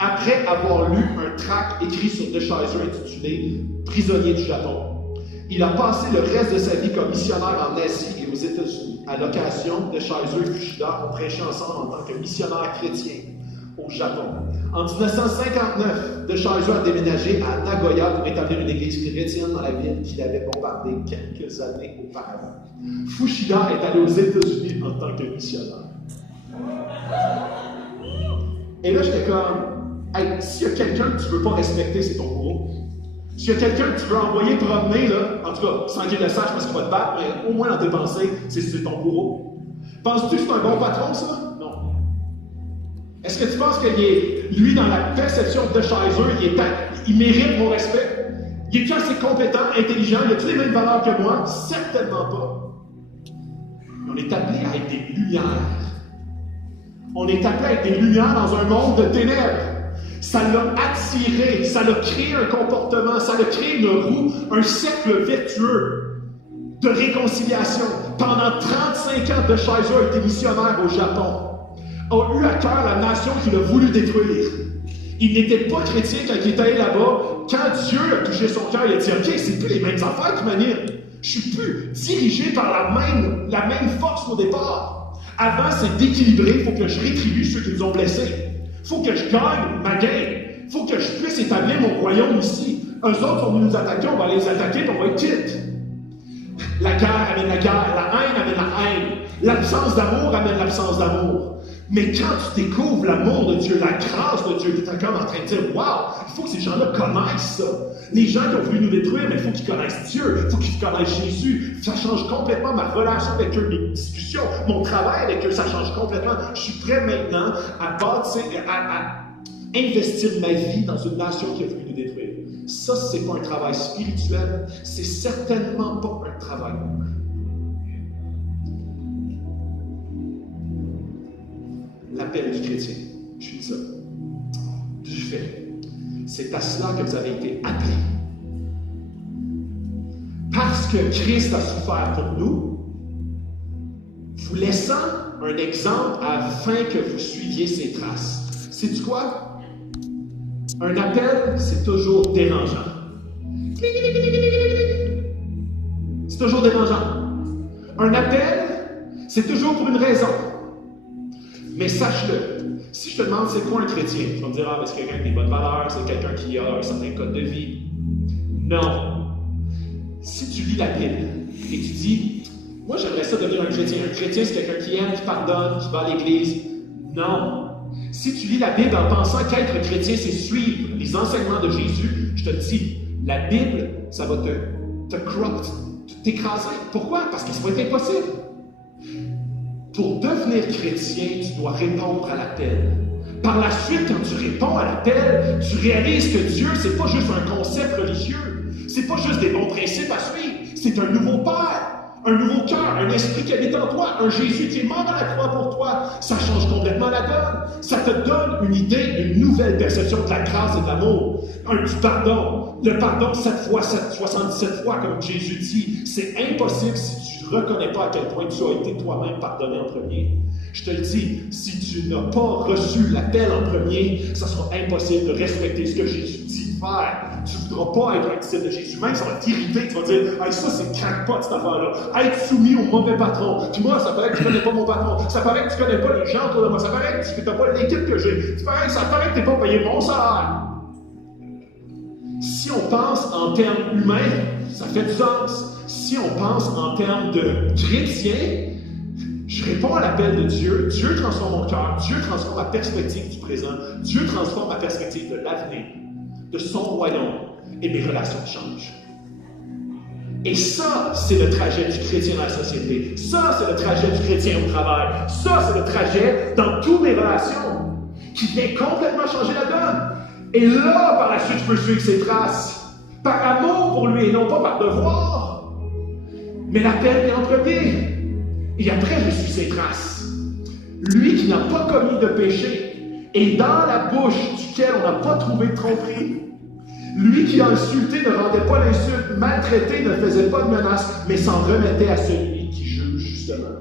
après avoir lu un tract écrit sur DeShizer intitulé « Prisonnier du Japon ». Il a passé le reste de sa vie comme missionnaire en Asie et aux États-Unis. À l'occasion, DeShizer et Fuchida ont prêché ensemble en tant que missionnaires chrétiens au Japon. En 1959, DeShizer a déménagé à Nagoya pour établir une église chrétienne dans la ville qu'il avait bombardée quelques années auparavant. Fuchida est allé aux États-Unis en tant que missionnaire. Et là, j'étais comme, hey, s'il y a quelqu'un que tu ne veux pas respecter, c'est ton bourreau. S'il y a quelqu'un que tu veux envoyer promener, là, en tout cas, sans qu'il le sache parce qu'il va te battre, mais au moins dans tes pensées, c'est ton bourreau. Penses-tu que c'est un bon patron, ça? Non. Est-ce que tu penses que lui, dans la perception de DeShizer, il mérite mon respect? Il est assez compétent, intelligent, il a toutes les mêmes valeurs que moi? Certainement pas. On est appelé à être des lumières. On est appelé à être des lumières dans un monde de ténèbres. Ça l'a attiré, ça l'a créé un comportement, ça l'a créé une roue, un cercle vertueux de réconciliation. Pendant 35 ans, DeShizer a été missionnaire au Japon, a eu à cœur la nation qu'il a voulu détruire. Il n'était pas chrétien quand il était allé là-bas. Quand Dieu a touché son cœur, il a dit « Ok, c'est plus les mêmes affaires qui m'animent. Je suis plus dirigé par la même force qu'au départ. Avant, c'est d'équilibrer. Il faut que je rétribue ceux qui nous ont blessés. Il faut que je gagne ma game. Il faut que je puisse établir mon royaume ici. Eux autres sont venus nous attaquer, on va les attaquer et on va être quitte. La guerre amène la guerre, la haine amène la haine. L'absence d'amour amène l'absence d'amour. Mais quand tu découvres l'amour de Dieu, la grâce de Dieu, tu es comme en train de dire « Wow, il faut que ces gens-là connaissent ça. » Les gens qui ont voulu nous détruire, mais il faut qu'ils connaissent Dieu, il faut qu'ils connaissent Jésus. Ça change complètement ma relation avec eux, mes discussions, mon travail avec eux, ça change complètement. Je suis prêt maintenant à bâtir, à investir ma vie dans une nation qui a voulu nous détruire. Ça, c'est pas un travail spirituel, c'est certainement pas un travail humain. L'appel du chrétien, je suis ça, du fait. C'est à cela que vous avez été appelés. Parce que Christ a souffert pour nous, vous laissant un exemple afin que vous suiviez ses traces. Sais-tu quoi? Un appel, c'est toujours dérangeant. C'est toujours dérangeant. Un appel, c'est toujours pour une raison. Mais sache-le, si je te demande c'est quoi un chrétien, tu vas me dire, ah, c'est quelqu'un qui a des bonnes valeurs, c'est quelqu'un qui a un certain code de vie. Non. Si tu lis la Bible et tu dis, moi j'aimerais ça devenir un chrétien. Un chrétien, c'est quelqu'un qui aime, qui pardonne, qui va à l'église. Non. Si tu lis la Bible en pensant qu'être chrétien, c'est suivre les enseignements de Jésus, je te dis, La Bible, ça va t'écraser. Pourquoi? Parce que ça va être impossible. Pour devenir chrétien, tu dois répondre à l'appel. Par la suite, quand tu réponds à l'appel, tu réalises que Dieu, c'est pas juste un concept religieux. C'est pas juste des bons principes à suivre. C'est un nouveau Père, un nouveau cœur, un esprit qui habite en toi, un Jésus qui est mort à la croix pour toi. Ça change complètement la donne. Ça te donne une idée, une nouvelle perception de la grâce et de l'amour. Du pardon. Le pardon 7 fois, 77 fois, comme Jésus dit. C'est impossible si tu ne reconnais pas à quel point tu as été toi-même pardonné en premier. Je te le dis, si tu n'as pas reçu l'appel en premier, ça sera impossible de respecter ce que Jésus dit de faire. Tu ne voudras pas être un disciple de Jésus. Même ça va t'irriter, tu vas dire, hey, ça c'est craque-pas cette affaire-là. Être soumis au mauvais patron. Puis moi, ça paraît que tu ne connais pas mon patron. Ça paraît que tu ne connais pas les gens autour de moi. Ça paraît que tu n'as pas l'équipe que j'ai. Ça paraît que tu n'es pas payé mon salaire. Si on pense en termes humains, ça fait du sens. Si on pense en termes de chrétien, je réponds à l'appel de Dieu. Dieu transforme mon cœur. Dieu transforme ma perspective du présent. Dieu transforme ma perspective de l'avenir, de son royaume. Et mes relations changent. Et ça, c'est le trajet du chrétien dans la société. Ça, c'est le trajet du chrétien au travail. Ça, c'est le trajet dans toutes mes relations qui vient complètement changer la donne. Et là, par la suite, je peux suivre ses traces. Par amour pour lui et non pas par devoir. Mais l'appel vient en premier. Et après, je suis ses traces. Lui qui n'a pas commis de péché, et dans la bouche duquel on n'a pas trouvé de tromperie. Lui qui a insulté ne rendait pas l'insulte, maltraité ne faisait pas de menace, mais s'en remettait à celui qui juge justement.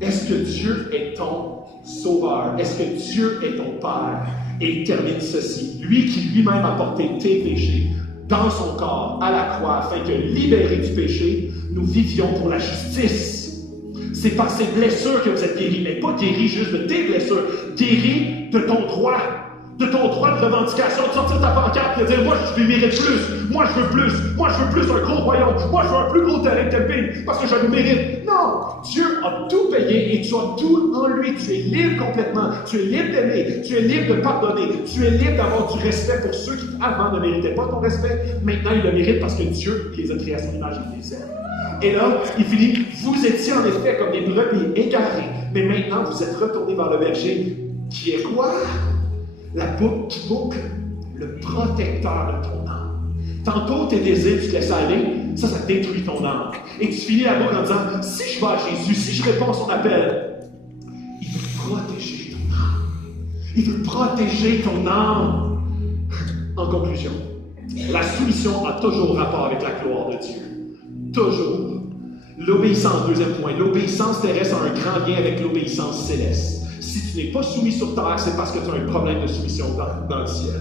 Est-ce que Dieu est ton sauveur? Est-ce que Dieu est ton Père? Et il termine ceci. Lui qui lui-même a porté tes péchés dans son corps à la croix, afin que, libérés du péché, nous vivions pour la justice. C'est par ces blessures que vous êtes guéris, mais pas guéris juste de tes blessures, guéris de ton droit de revendication, de sortir ta pancarte et de dire « Moi, je mérite plus, moi, je veux plus, moi, je veux plus un gros royaume, moi, je veux un plus gros terrain de camping, parce que je le mérite. » Non! Dieu a tout payé et tu as tout en lui. Tu es libre complètement. Tu es libre d'aimer, tu es libre de pardonner, tu es libre d'avoir du respect pour ceux qui, avant, ne méritaient pas ton respect. Maintenant, ils le méritent parce que Dieu les a créés à son image et les aime. Et là, il finit, vous étiez en effet comme des brebis égarées, mais maintenant vous êtes retournés vers le berger, qui est quoi? La boucle qui boucle, le protecteur de ton âme. Tantôt, tes désirs, tu te laisses aller, ça détruit ton âme. Et tu finis la boucle en disant, si je vais à Jésus, si je réponds à son appel, il veut protéger ton âme. Il veut protéger ton âme. En conclusion, la soumission a toujours rapport avec la gloire de Dieu. Toujours. L'obéissance, deuxième point. L'obéissance terrestre a un grand lien avec l'obéissance céleste. Si tu n'es pas soumis sur terre, c'est parce que tu as un problème de soumission dans le ciel.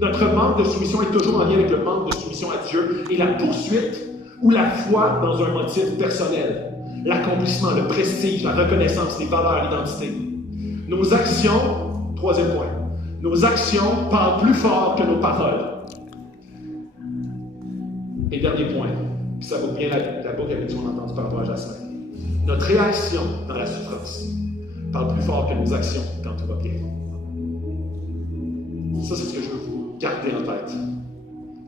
Notre manque de soumission est toujours en lien avec le manque de soumission à Dieu et la poursuite ou la foi dans un motif personnel. L'accomplissement, le prestige, la reconnaissance, les valeurs, l'identité. Nos actions, troisième point, nos actions parlent plus fort que nos paroles. Et dernier point, puis ça vaut bien la boucle avec ce qu'on a entendu par rapport à Jasmin. Notre réaction dans la souffrance parle plus fort que nos actions quand tout va bien. Ça, c'est ce que je veux vous garder en tête.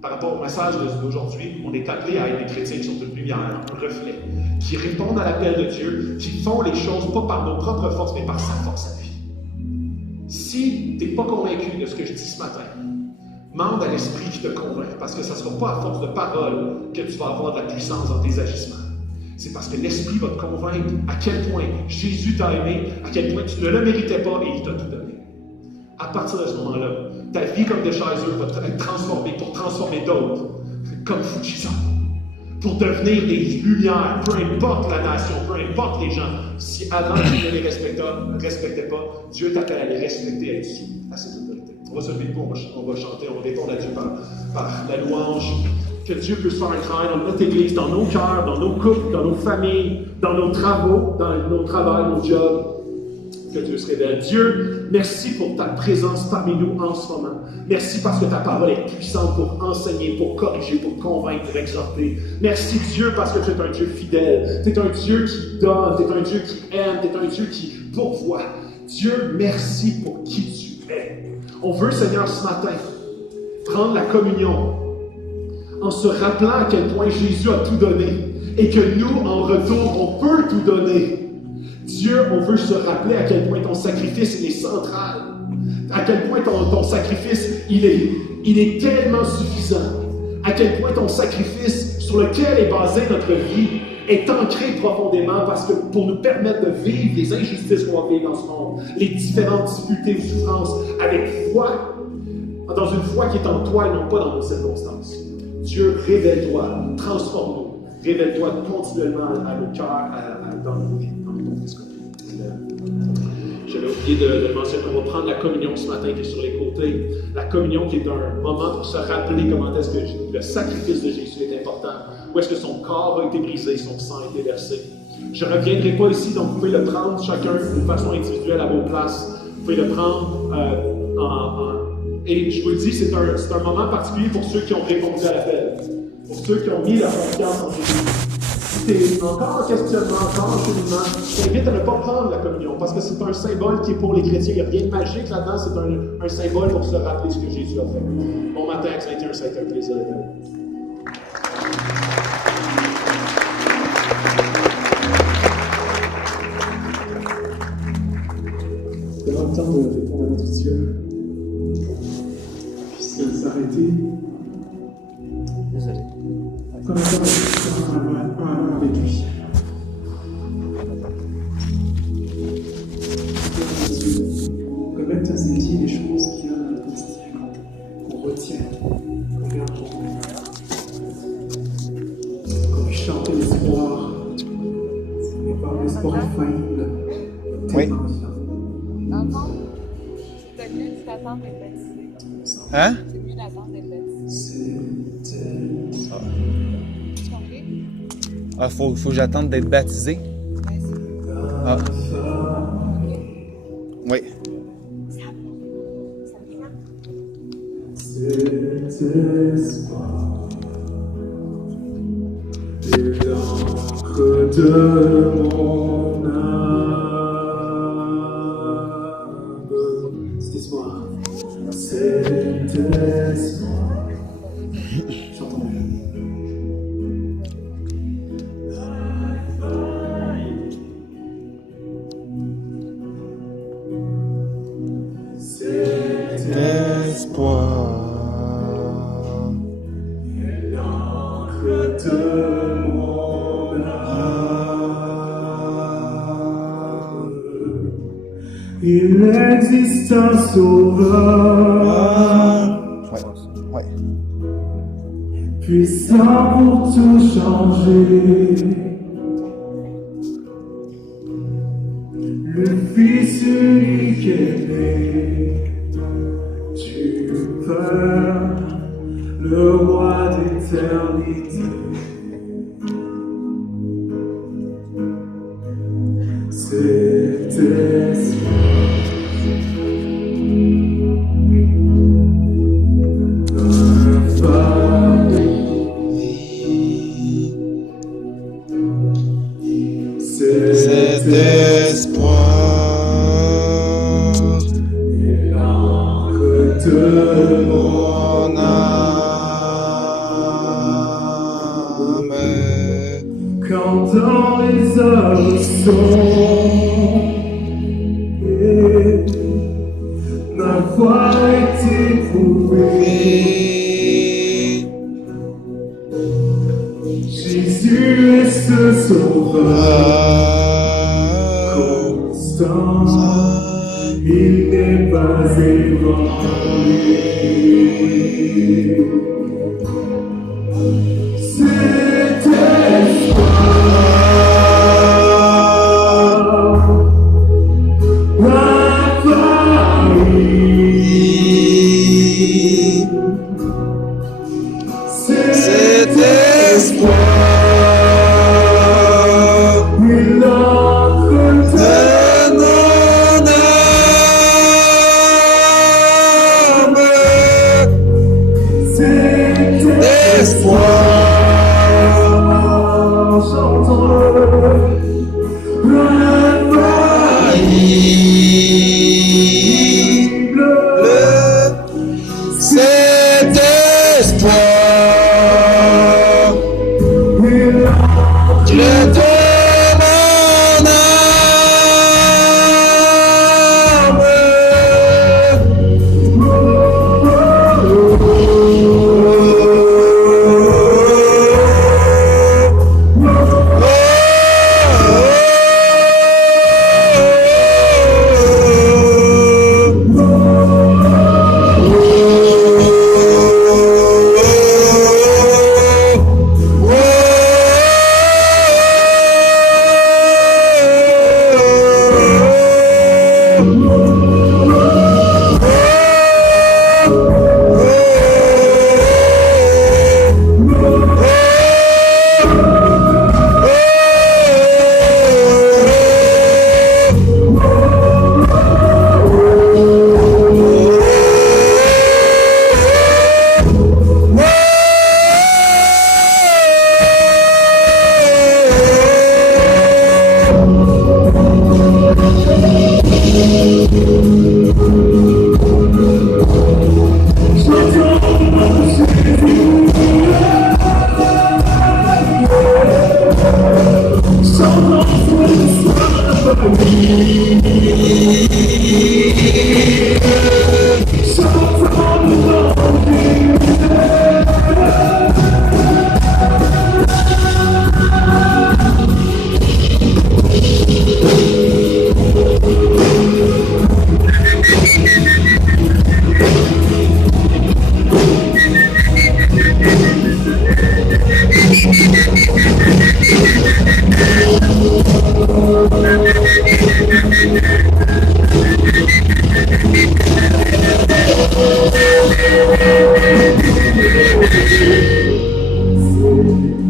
Par rapport au message d'aujourd'hui, on est appelé à être des chrétiens qui sont une lumière, un reflet, qui répondent à l'appel de Dieu, qui font les choses pas par nos propres forces, mais par sa force à lui. Si tu n'es pas convaincu de ce que je dis ce matin, demande à l'Esprit qui te convainc, parce que ça ne sera pas à force de paroles que tu vas avoir de la puissance dans tes agissements. C'est parce que l'Esprit va te convaincre à quel point Jésus t'a aimé, à quel point tu ne le méritais pas et il t'a tout donné. À partir de ce moment-là, ta vie comme de chasseur va être transformée pour transformer d'autres, comme Fujisa, pour devenir des lumières, peu importe la nation, peu importe les gens. Si avant tu ne les respectais pas, Dieu t'appelle à les respecter, à être soumis à cette autorité. On va se lever debout, on va chanter, on va répondre à Dieu par la louange. Que Dieu puisse faire un travail dans notre Église, dans nos cœurs, dans nos couples, dans nos familles, dans nos travaux, dans nos travails, nos jobs. Que Dieu se révèle. Dieu, merci pour ta présence parmi nous en ce moment. Merci parce que ta parole est puissante pour enseigner, pour corriger, pour convaincre, pour exhorter. Merci Dieu parce que tu es un Dieu fidèle. Tu es un Dieu qui donne, tu es un Dieu qui aime, tu es un Dieu qui pourvoit. Dieu, merci pour qui tu es. On veut, Seigneur, ce matin, prendre la communion en se rappelant à quel point Jésus a tout donné et que nous, en retour, on peut tout donner. Dieu, on veut se rappeler à quel point ton sacrifice il est central, à quel point ton sacrifice il est tellement suffisant, à quel point ton sacrifice sur lequel est basée notre vie est ancré profondément parce que pour nous permettre de vivre les injustices qu'on va vivre dans ce monde, les différentes difficultés ou souffrances avec foi, dans une foi qui est en toi et non pas dans nos circonstances. Dieu, révèle-toi, transforme-nous, révèle-toi continuellement à nos cœurs, dans nos vies, dans ton Fils. J'avais oublié de mentionner, on va prendre la communion ce matin qui est sur les côtés. La communion qui est un moment pour se rappeler comment est-ce que le sacrifice de Jésus est important, où est-ce que son corps a été brisé, son sang a été versé. Je ne reviendrai pas ici, donc vous pouvez le prendre chacun de façon individuelle à vos places. Vous pouvez le prendre et je vous le dis, c'est un moment particulier pour ceux qui ont répondu à l'appel, pour ceux qui ont mis leur confiance en Jésus. Si tu es encore en questionnement, encore en cheminement, je t'invite à ne pas prendre la communion parce que c'est un symbole qui est pour les chrétiens. Il n'y a rien de magique là-dedans, c'est un symbole pour se rappeler ce que Jésus a fait. Bon matin, Acte 21, ça a été un plaisir d'être là. C'est vraiment le temps de répondre à notre Dieu. Puis s'arrêter. Désolé. Comme ça, on va être un avec lui. Remettre à ses pieds les choses qu'il y a dans notre quotidien, qu'on retient, qu'on garde pour nous. Qu'on puisse chanter l'espoir. C'est pas l'espoir infaillible. Oui. Dans le fond, c'est mieux d'attendre d'être baptisé. Hein? C'est mieux d'attendre d'être baptisé. Tu comprends? Ah, faut que j'attende d'être baptisé. Ah. Oui. Cet espoir est l'encre de mon âme. Cet espoir, cet espoir. J'entends bien. Espoir. L'encre de mon âme. Il existe un sauveur. Ouais. Puissant pour tout changer. Le Fils unique est né du Père, le Roi d'éternité. Cet espoir infini. Cet espoir est l'encre de mon âme. quand dans les œuvres sont ma foi est éprouvée. Jésus est ce sauveur constant, il n'est pas ébranlé. Cet espoir Cet espoir il l'encre de mon âme. cet Espoir chantons cet espoir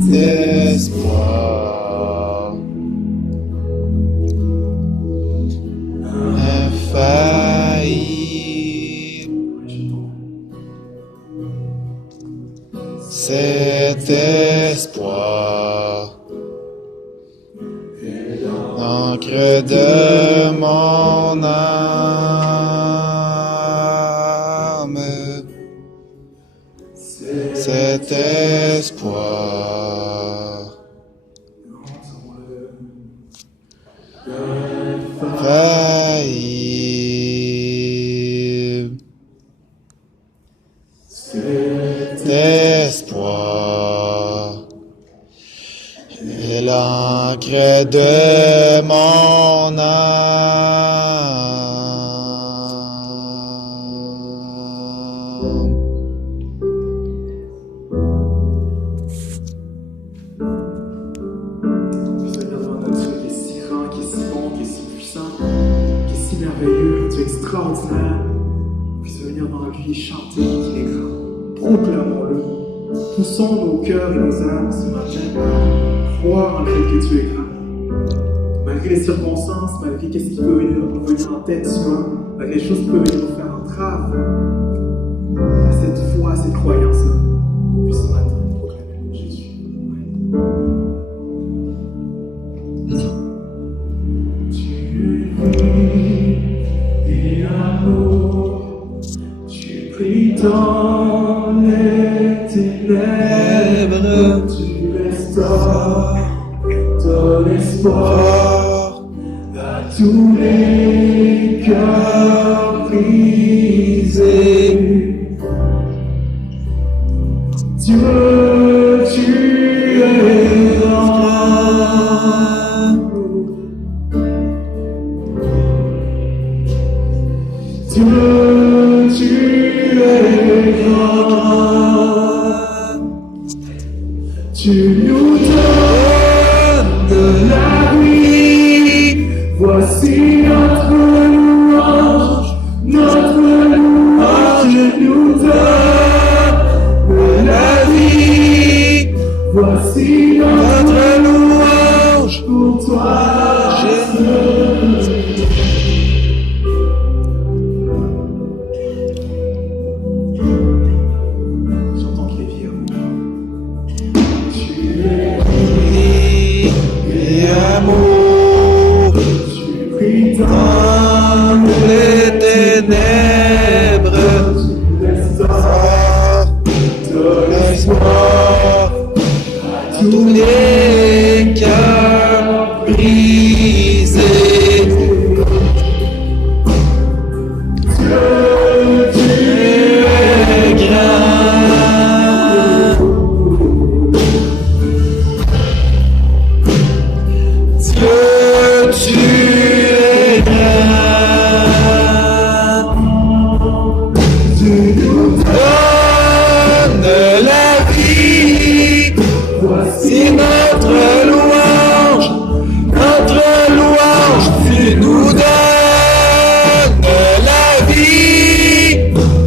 D'espoir infaillible, cet espoir, l'encre de mon âme, cet espoir infaillible, cet espoir est l'encre de mon âme. Vous allez devant notre Dieu qui est si grand, qui est si bon, qui est si puissant, qui est si merveilleux, un Dieu extraordinaire. Vous allez venir devant lui et chanter qu'il est grand. Proclamons-le. Poussons nos cœurs et nos âmes ce matin à croire en le fait que Dieu est grand. Malgré les circonstances, malgré qu'est-ce qui peut nous venir en tête souvent, malgré les choses qui peuvent venir nous faire entrave à cette foi, à cette croyance-là, on puisse ce matin proclamer le nom de Jésus. Et amour, tu brilles dans les ténèbres, tu restaures ton espoir à tous les cœurs brisés. Dieu, tu es grand. Dieu, tu es grand. Tu nous donnes la vie. Voici notre louange, nous donne la vie. Voici notre louange pour toi. J'entends qu'il est vieux. Tu es amour, tu brilles dans les ténèbres, tu restaures ton espoir à tous les cœurs brisés. Dieu, tu es grand. Dieu, tu es grand. Tu nous donnes la vie. Voici notre louange, tu nous donnes la vie.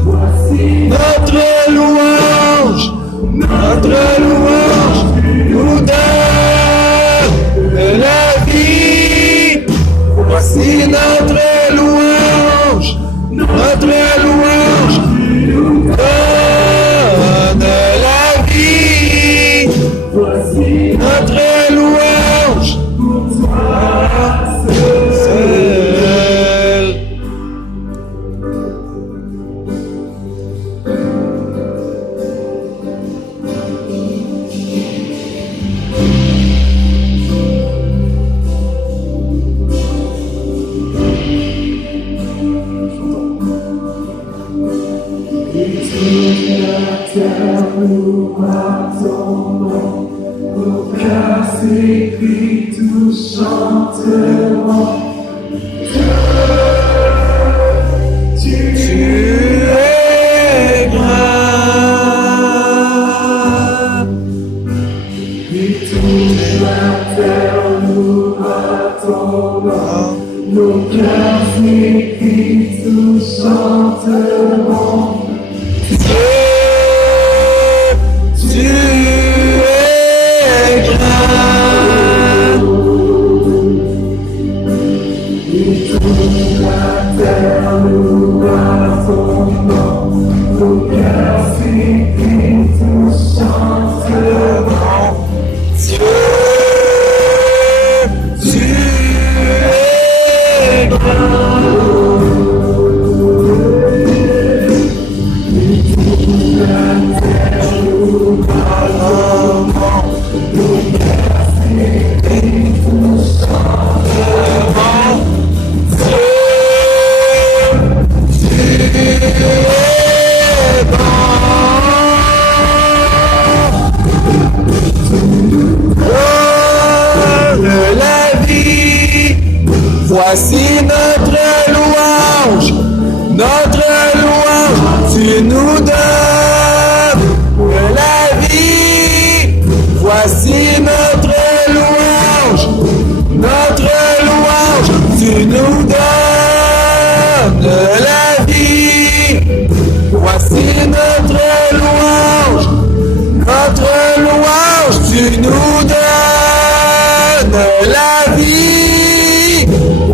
Voici notre louange, tu nous donnes la vie. Voici notre louange, tu nous donnes la vie. Voici notre louange pour toi seul. terre nous attendons, nos cœurs s'écrient, nous chanterons. Tu es grand, et toute la terre nous attendons, nos cœurs s'écrient, nous chanterons. Tu es grand, et toute la terre nous attendons, nos cœurs s'écrient, nous chanterons. Tu es grand, et toute la terre nous attendons, nos cœurs s'écrient, nous chanterons. La vie, voici notre louange, tu nous donnes la vie, voici notre louange, tu nous donnes la vie, voici notre louange, tu nous donnes la vie,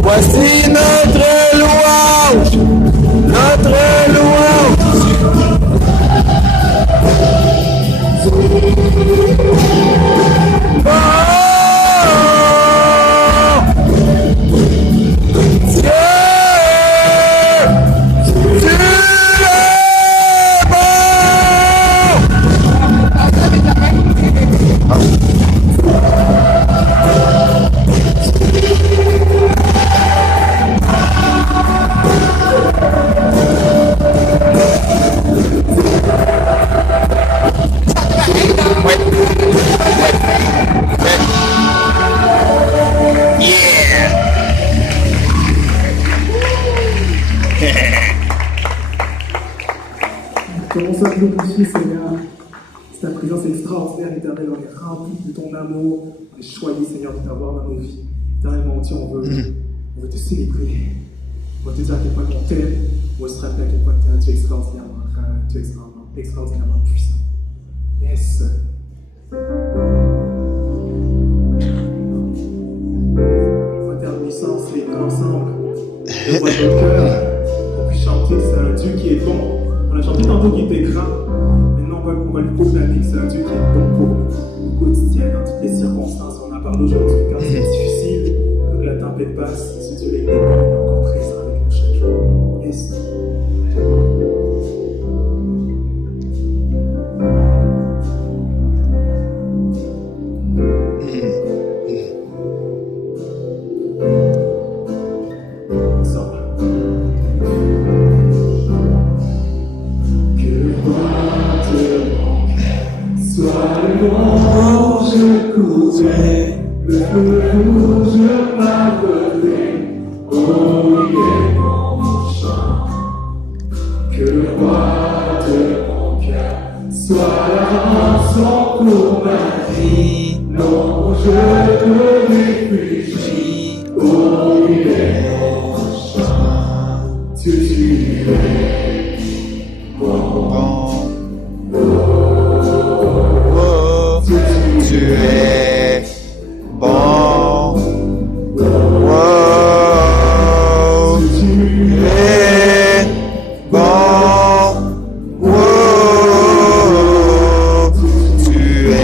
voici notre louange, Commençons à glorifier, Seigneur. C'est ta présence extraordinaire, éternelle. On est rempli de ton amour. On est choyé, Seigneur, de t'avoir dans nos vies. Éternel, mon Dieu, on veut te célébrer. On va te dire à quel point on t'aime. On va se rappeler à quel point tu es un Dieu extraordinairement grand, tu es extraordinairement puissant. Yes. On va terminer ça, on se lève ensemble. On va notre cœur. On puisse chanter, c'est un Dieu qui est bon. On a chanté tantôt qu'il était grand. Maintenant, on va lui proclamer que c'est un Dieu qui est bon pour nous, au quotidien, dans toutes les circonstances. On en parle aujourd'hui quand c'est difficile, quand la tempête passe. Ce Dieu est encore présent avec nous chaque jour. Yes. Le feu rouge m'a donné, oh yeah, mon chant. Que le roi de mon cœur soit la rançon pour ma vie. Non, je me réfugie, oh yeah, mon chant. Tu es bon, tu es bon, wow, tu es bon, wow, tu es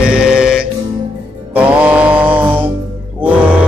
bon, wow.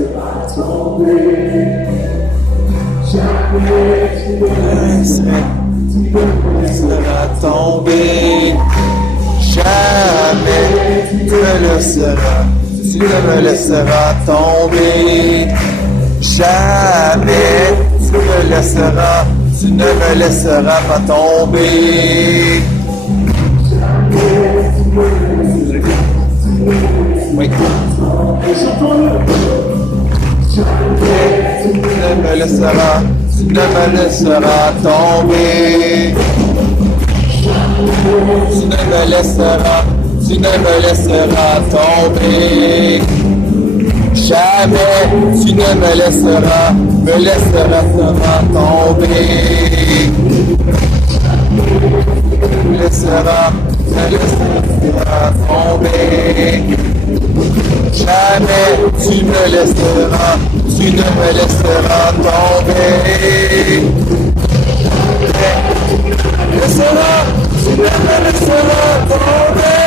laisseras tomber. Jamais tu me laisseras tomber. Jamais tu ne me laisseras tomber. Jamais tu ne me laisseras pas tomber. Oui. Tu ne me laisseras tomber. Tu ne me laisseras tomber. Jamais tu ne me laisseras tomber. Me laisseras tomber. Jamais tu ne me laisseras tomber. Tu ne me laisseras tomber. Jamais tu ne me laisseras tomber.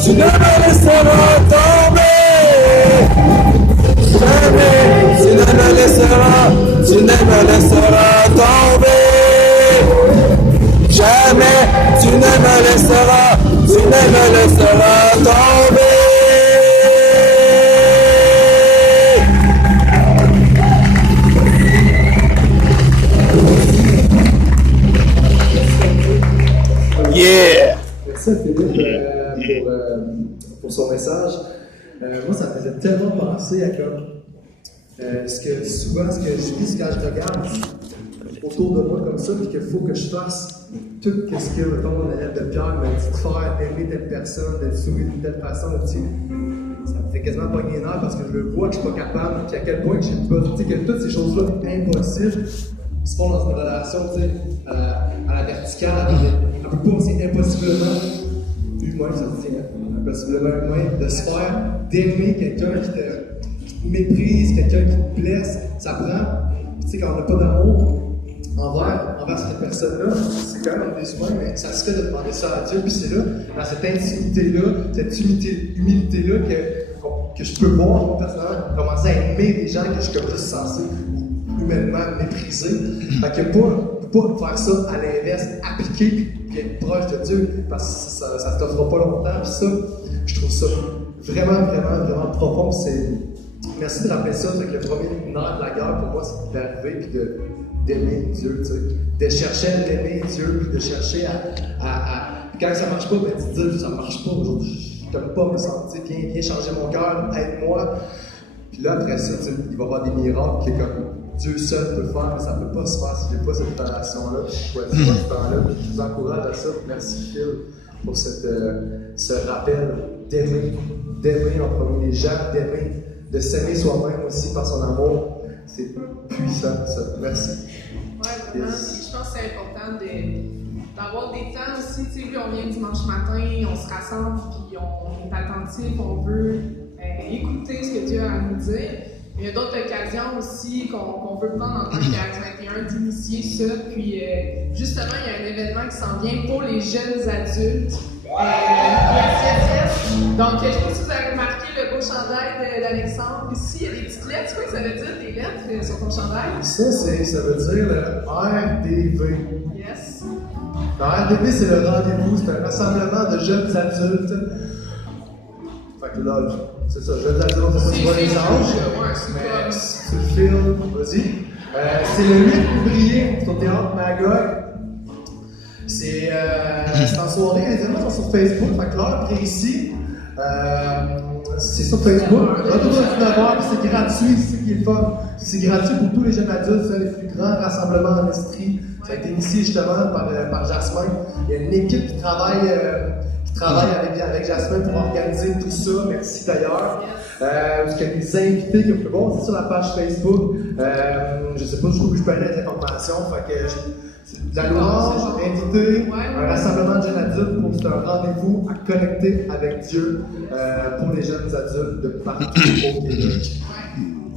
Tu ne me laisseras tomber. Jamais tu ne me laisseras tomber. Jamais tu ne me laisseras tomber. Yeah. Merci à Philippe pour son message. Moi, ça me faisait tellement penser à comme ce que je vis quand je regarde autour de moi comme ça, puis qu'il faut que je fasse tout ce que, mettons, mon élève de Pierre m'a dit de faire, d'aimer telle personne, d'être sourire d'une telle façon. Ça me fait quasiment pogner les nerfs parce que je le vois que je suis pas capable, puis à quel point j'ai besoin, que toutes ces choses-là impossibles se font dans une relation, à la verticale, un peu pas aussi impossiblement humain, ça me tient, impossiblement humain, de se faire, d'aimer quelqu'un qui te méprise, quelqu'un qui te blesse, ça prend. Tu sais, quand on n'a pas d'amour envers cette personne-là, c'est quand même des humains, mais ça se fait de demander ça à Dieu, puis c'est là, dans cette intimité-là, cette humilité-là que je peux voir, moi, personnellement, commencer à aimer des gens que je suis comme juste censé humainement mépriser. Fait que pas faire ça à l'inverse, appliquer puis être proche de Dieu, parce que ça ne t'offrira pas longtemps, puis ça, je trouve ça vraiment, vraiment, vraiment profond. Merci de rappeler ça, que le premier nerf de la guerre pour moi, c'est d'arriver puis d'aimer Dieu, tu sais, de chercher à l'aimer Dieu, puis de chercher à quand ça marche pas, ben tu te dis ça marche pas aujourd'hui, je t'aime pas me sentir, viens changer mon cœur, aide-moi. Puis là après ça, il va y avoir des miracles que comme Dieu seul peut le faire, mais ça peut pas se faire si j'ai pas cette relation-là, puis je choisis pas ce temps-là, puis je vous encourage à ça. Merci Phil pour ce rappel d'aimer en premier les gens, de s'aimer soi-même aussi par son amour. C'est puissant, ça. Merci. Ouais, vraiment. Yes. Je pense que c'est important d'avoir des temps aussi. Tu sais, on vient dimanche matin, on se rassemble, puis on est attentif, on veut écouter ce que Dieu a à nous dire. Il y a d'autres occasions aussi qu'on veut prendre en tant qu'Acte 21, d'initier ça. Puis justement, il y a un événement qui s'en vient pour les jeunes adultes. Donc, je ne sais pas si vous avez remarqué le beau beau chandail d'Alexandre. Ici, il y a des petites lettres. C'est quoi que ça veut dire, des lettres sur ton chandail? Ça veut dire le RDV. Yes. Le RDV, c'est le rendez-vous, c'est un rassemblement de jeunes adultes. Fait que là, c'est ça, jeunes adultes, on ne sait pas les âges. Mais si tu le filmes, vas-y. C'est le 8 février, c'est au théâtre Magog. C'est en soirée, les événements sont sur Facebook, fait que l'heure précise, c'est sur Facebook. Retour à 19h, c'est gratuit, c'est ce qui est le fun. C'est gratuit pour tous les jeunes adultes, c'est les plus grands rassemblements en esprit. Ça a été initié justement par Jasmin. Il y a une équipe qui travaille avec Jasmin pour organiser tout ça. Merci d'ailleurs. Parce qu'il y a des invités qui peuvent voir, c'est sur la page Facebook. Je ne sais pas jusqu'où je peux aller les informations. Fait que de la louange, invité, un rassemblement de jeunes adultes pour c'est un rendez-vous à connecter avec Dieu pour les jeunes adultes de partout au Québec.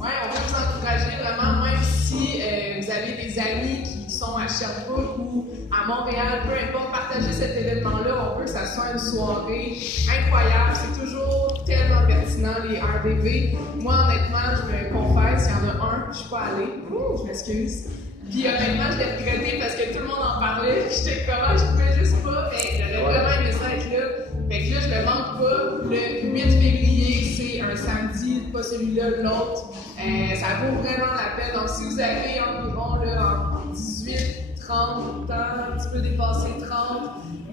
Ouais, on veut vous encourager vraiment, même si vous avez des amis qui sont à Sherbrooke ou à Montréal, peu importe, partagez cet événement-là. On veut que ça soit une soirée incroyable. C'est toujours tellement pertinent, les RDV. Moi, honnêtement, je me confesse, il y en a un, je suis pas allée. Je m'excuse. Puis honnêtement, je l'ai regretté parce que tout le monde en parlait. J'étais comment, je pouvais juste pas, mais j'aurais vraiment aimé ça être là. Fait que là, je me manque pas. Le 8 février, c'est un samedi, pas celui-là, l'autre. Ça vaut vraiment la peine. Donc, si vous avez environ là, en 18, 30 ans, un petit peu dépassé 30,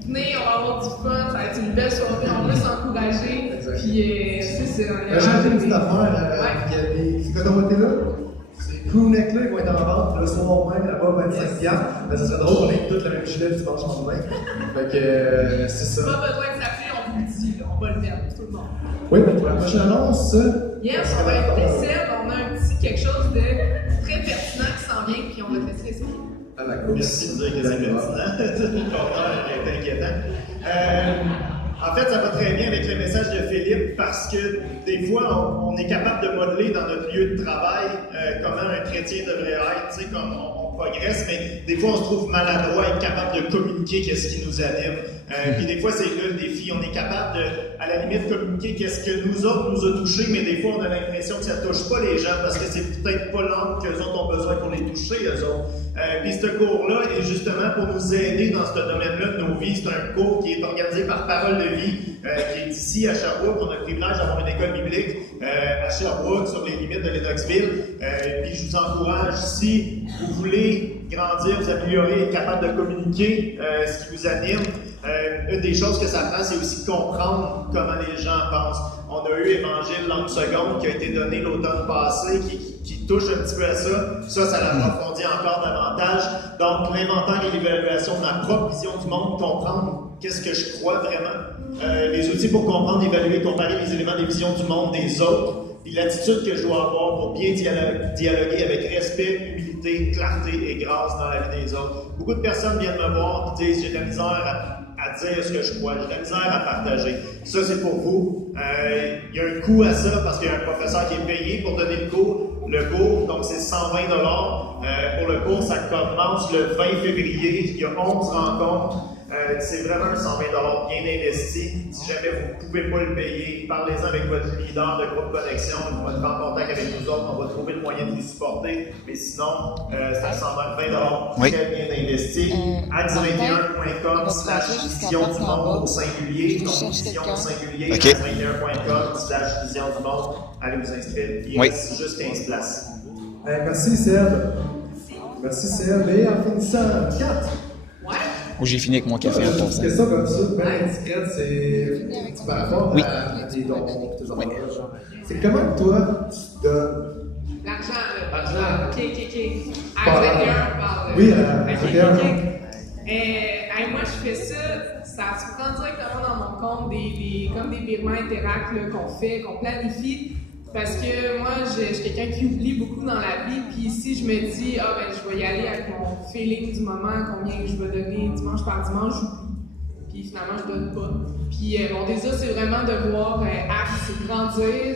venez, on va avoir du fun. Ça va être une belle soirée. On veut s'encourager. Puis, c'est ça. J'ai ajouté une petite affaire. C'est quand on était là? Crewneck là, ils vont être en vente le soir même, là-bas, 25$. Mais ça serait drôle qu'on ait toutes la même gilet dimanche lendemain. Fait que c'est ça. Pas besoin de s'appeler, on vous le dit, là. On va le mettre, tout le monde. Oui, mais pour la prochaine annonce, yes, on va inviter Seb, on a un petit quelque chose de très pertinent qui s'en vient, puis on va te laisser l'expliquer. À la course. Merci de dire que c'est pertinent. Le contraire est inquiétant. En fait, ça va très bien avec le message de Philippe parce que des fois, on est capable de modeler dans notre lieu de travail comment un chrétien devrait être, tu sais, comme on progresse, mais des fois, on se trouve maladroit, être capable de communiquer qu'est-ce qui nous anime. Puis des fois, c'est là le défi. On est capable de, à la limite, communiquer qu'est-ce que nous autres nous a touchés, mais des fois, on a l'impression que ça touche pas les gens parce que c'est peut-être pas l'angle qu'eux autres ont besoin pour les toucher, eux autres. Puis ce cours-là est justement pour nous aider dans ce domaine-là de nos vies. C'est un cours qui est organisé par Parole de Vie, qui est ici à Sherbrooke. On a le privilège d'avoir une école biblique à Sherbrooke, sur les limites de Lennoxville. Puis je vous encourage, si vous voulez grandir, vous améliorer, être capable de communiquer ce qui vous anime, une des choses que ça prend, c'est aussi de comprendre comment les gens pensent. On a eu Évangile langue seconde qui a été donné l'automne passé, qui touche un petit peu à ça. Ça l'approfondit encore davantage. Donc, l'inventaire et l'évaluation de ma propre vision du monde, comprendre qu'est-ce que je crois vraiment. Les outils pour comprendre, évaluer, comparer les éléments des visions du monde des autres. Puis l'attitude que je dois avoir pour bien dialoguer avec respect, humilité, clarté et grâce dans la vie des autres. Beaucoup de personnes viennent me voir et disent « j'ai de la misère à dire ce que je crois, j'ai de la misère à partager ». Ça, c'est pour vous. Il y a un coût à ça parce qu'il y a un professeur qui est payé pour donner le cours. Le cours, donc c'est 120$. Pour le cours, ça commence le 20 février. Il y a 11 rencontres. C'est vraiment un 120$ bien investi. Si jamais vous ne pouvez pas le payer, parlez-en avec votre leader de groupe connexion. Ils vont être en contact avec nous autres. On va trouver le moyen de les supporter. Mais sinon, c'est un 120$ très bien investi. ax21.com/vision du monde au singulier. Donc, vision au singulier. ax21.com/vision du monde. Allez vous inscrire. Il reste juste 15 places. Merci Seb. Merci Seb. Et en finissant, 4. Où j'ai fini avec mon café en passant. C'est ça comme ça, bien discrète, c'est par rapport à tes dons, tes enfants. C'est comment toi, tu te donnes? L'argent, là. OK. À 21, on parle. Oui, à 21. Moi, je fais ça se prend directement dans mon compte, comme des virements Interact qu'on planifie. Parce que moi, je suis quelqu'un qui oublie beaucoup dans la vie, puis si je me dis, je vais y aller avec mon feeling du moment, combien je vais donner dimanche par dimanche, j'oublie. Puis finalement, je donne pas. Puis mon désir, c'est vraiment de voir Axe grandir,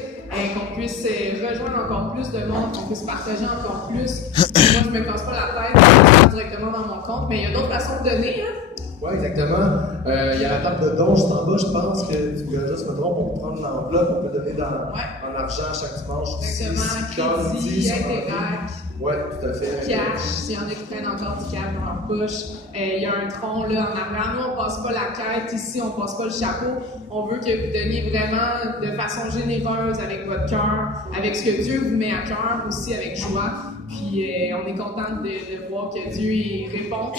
qu'on puisse rejoindre encore plus de monde, qu'on puisse partager encore plus. Moi, je me casse pas la tête directement dans mon compte, mais il y a d'autres façons de donner, hein. Oui, exactement. Il y a la table de don juste en bas, je pense que tu peux juste me trompe, on peut prendre l'enveloppe, on peut donner en argent chaque dimanche. Exactement, crédit, interact. Oui, tout à fait. Cash, s'il y en a qui prennent encore du cash dans leur poche. Il y a un tronc là en arrière. Nous, on passe pas la quête ici, on passe pas le chapeau. On veut que vous donniez vraiment de façon généreuse avec votre cœur, avec ce que Dieu vous met à cœur, aussi avec joie. Puis on est content de voir que Dieu il répond.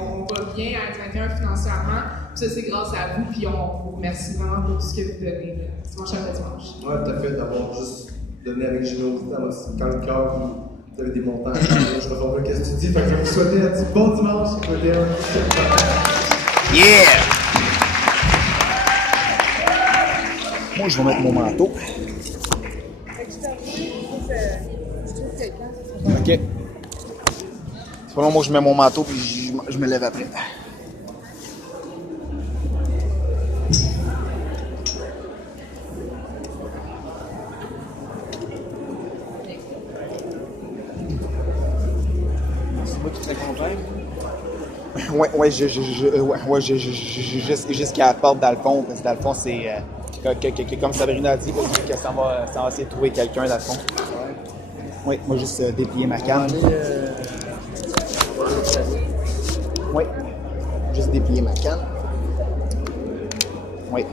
On va bien à 31 financièrement. Puis ça, c'est grâce à vous. Puis on vous remercie vraiment pour tout ce que vous donnez dimanche après dimanche. Oui, tout à fait, d'avoir juste donné avec générosité dans le cœur. Vous avez des montants. Je ne comprends pas ce que tu dis. Fait que je vais vous souhaiter un petit bon dimanche. Yeah! Moi, je vais mettre mon manteau. Ok. C'est pas long, moi, je mets mon manteau puis je me lève après. Ouais, jusqu'à la porte dans le fond, parce que dans le fond, c'est comme Sabrina a dit, que ça va essayer de trouver quelqu'un dans le fond. Oui, moi juste déplier ma canne. Oui, juste déplier ma canne. Oui.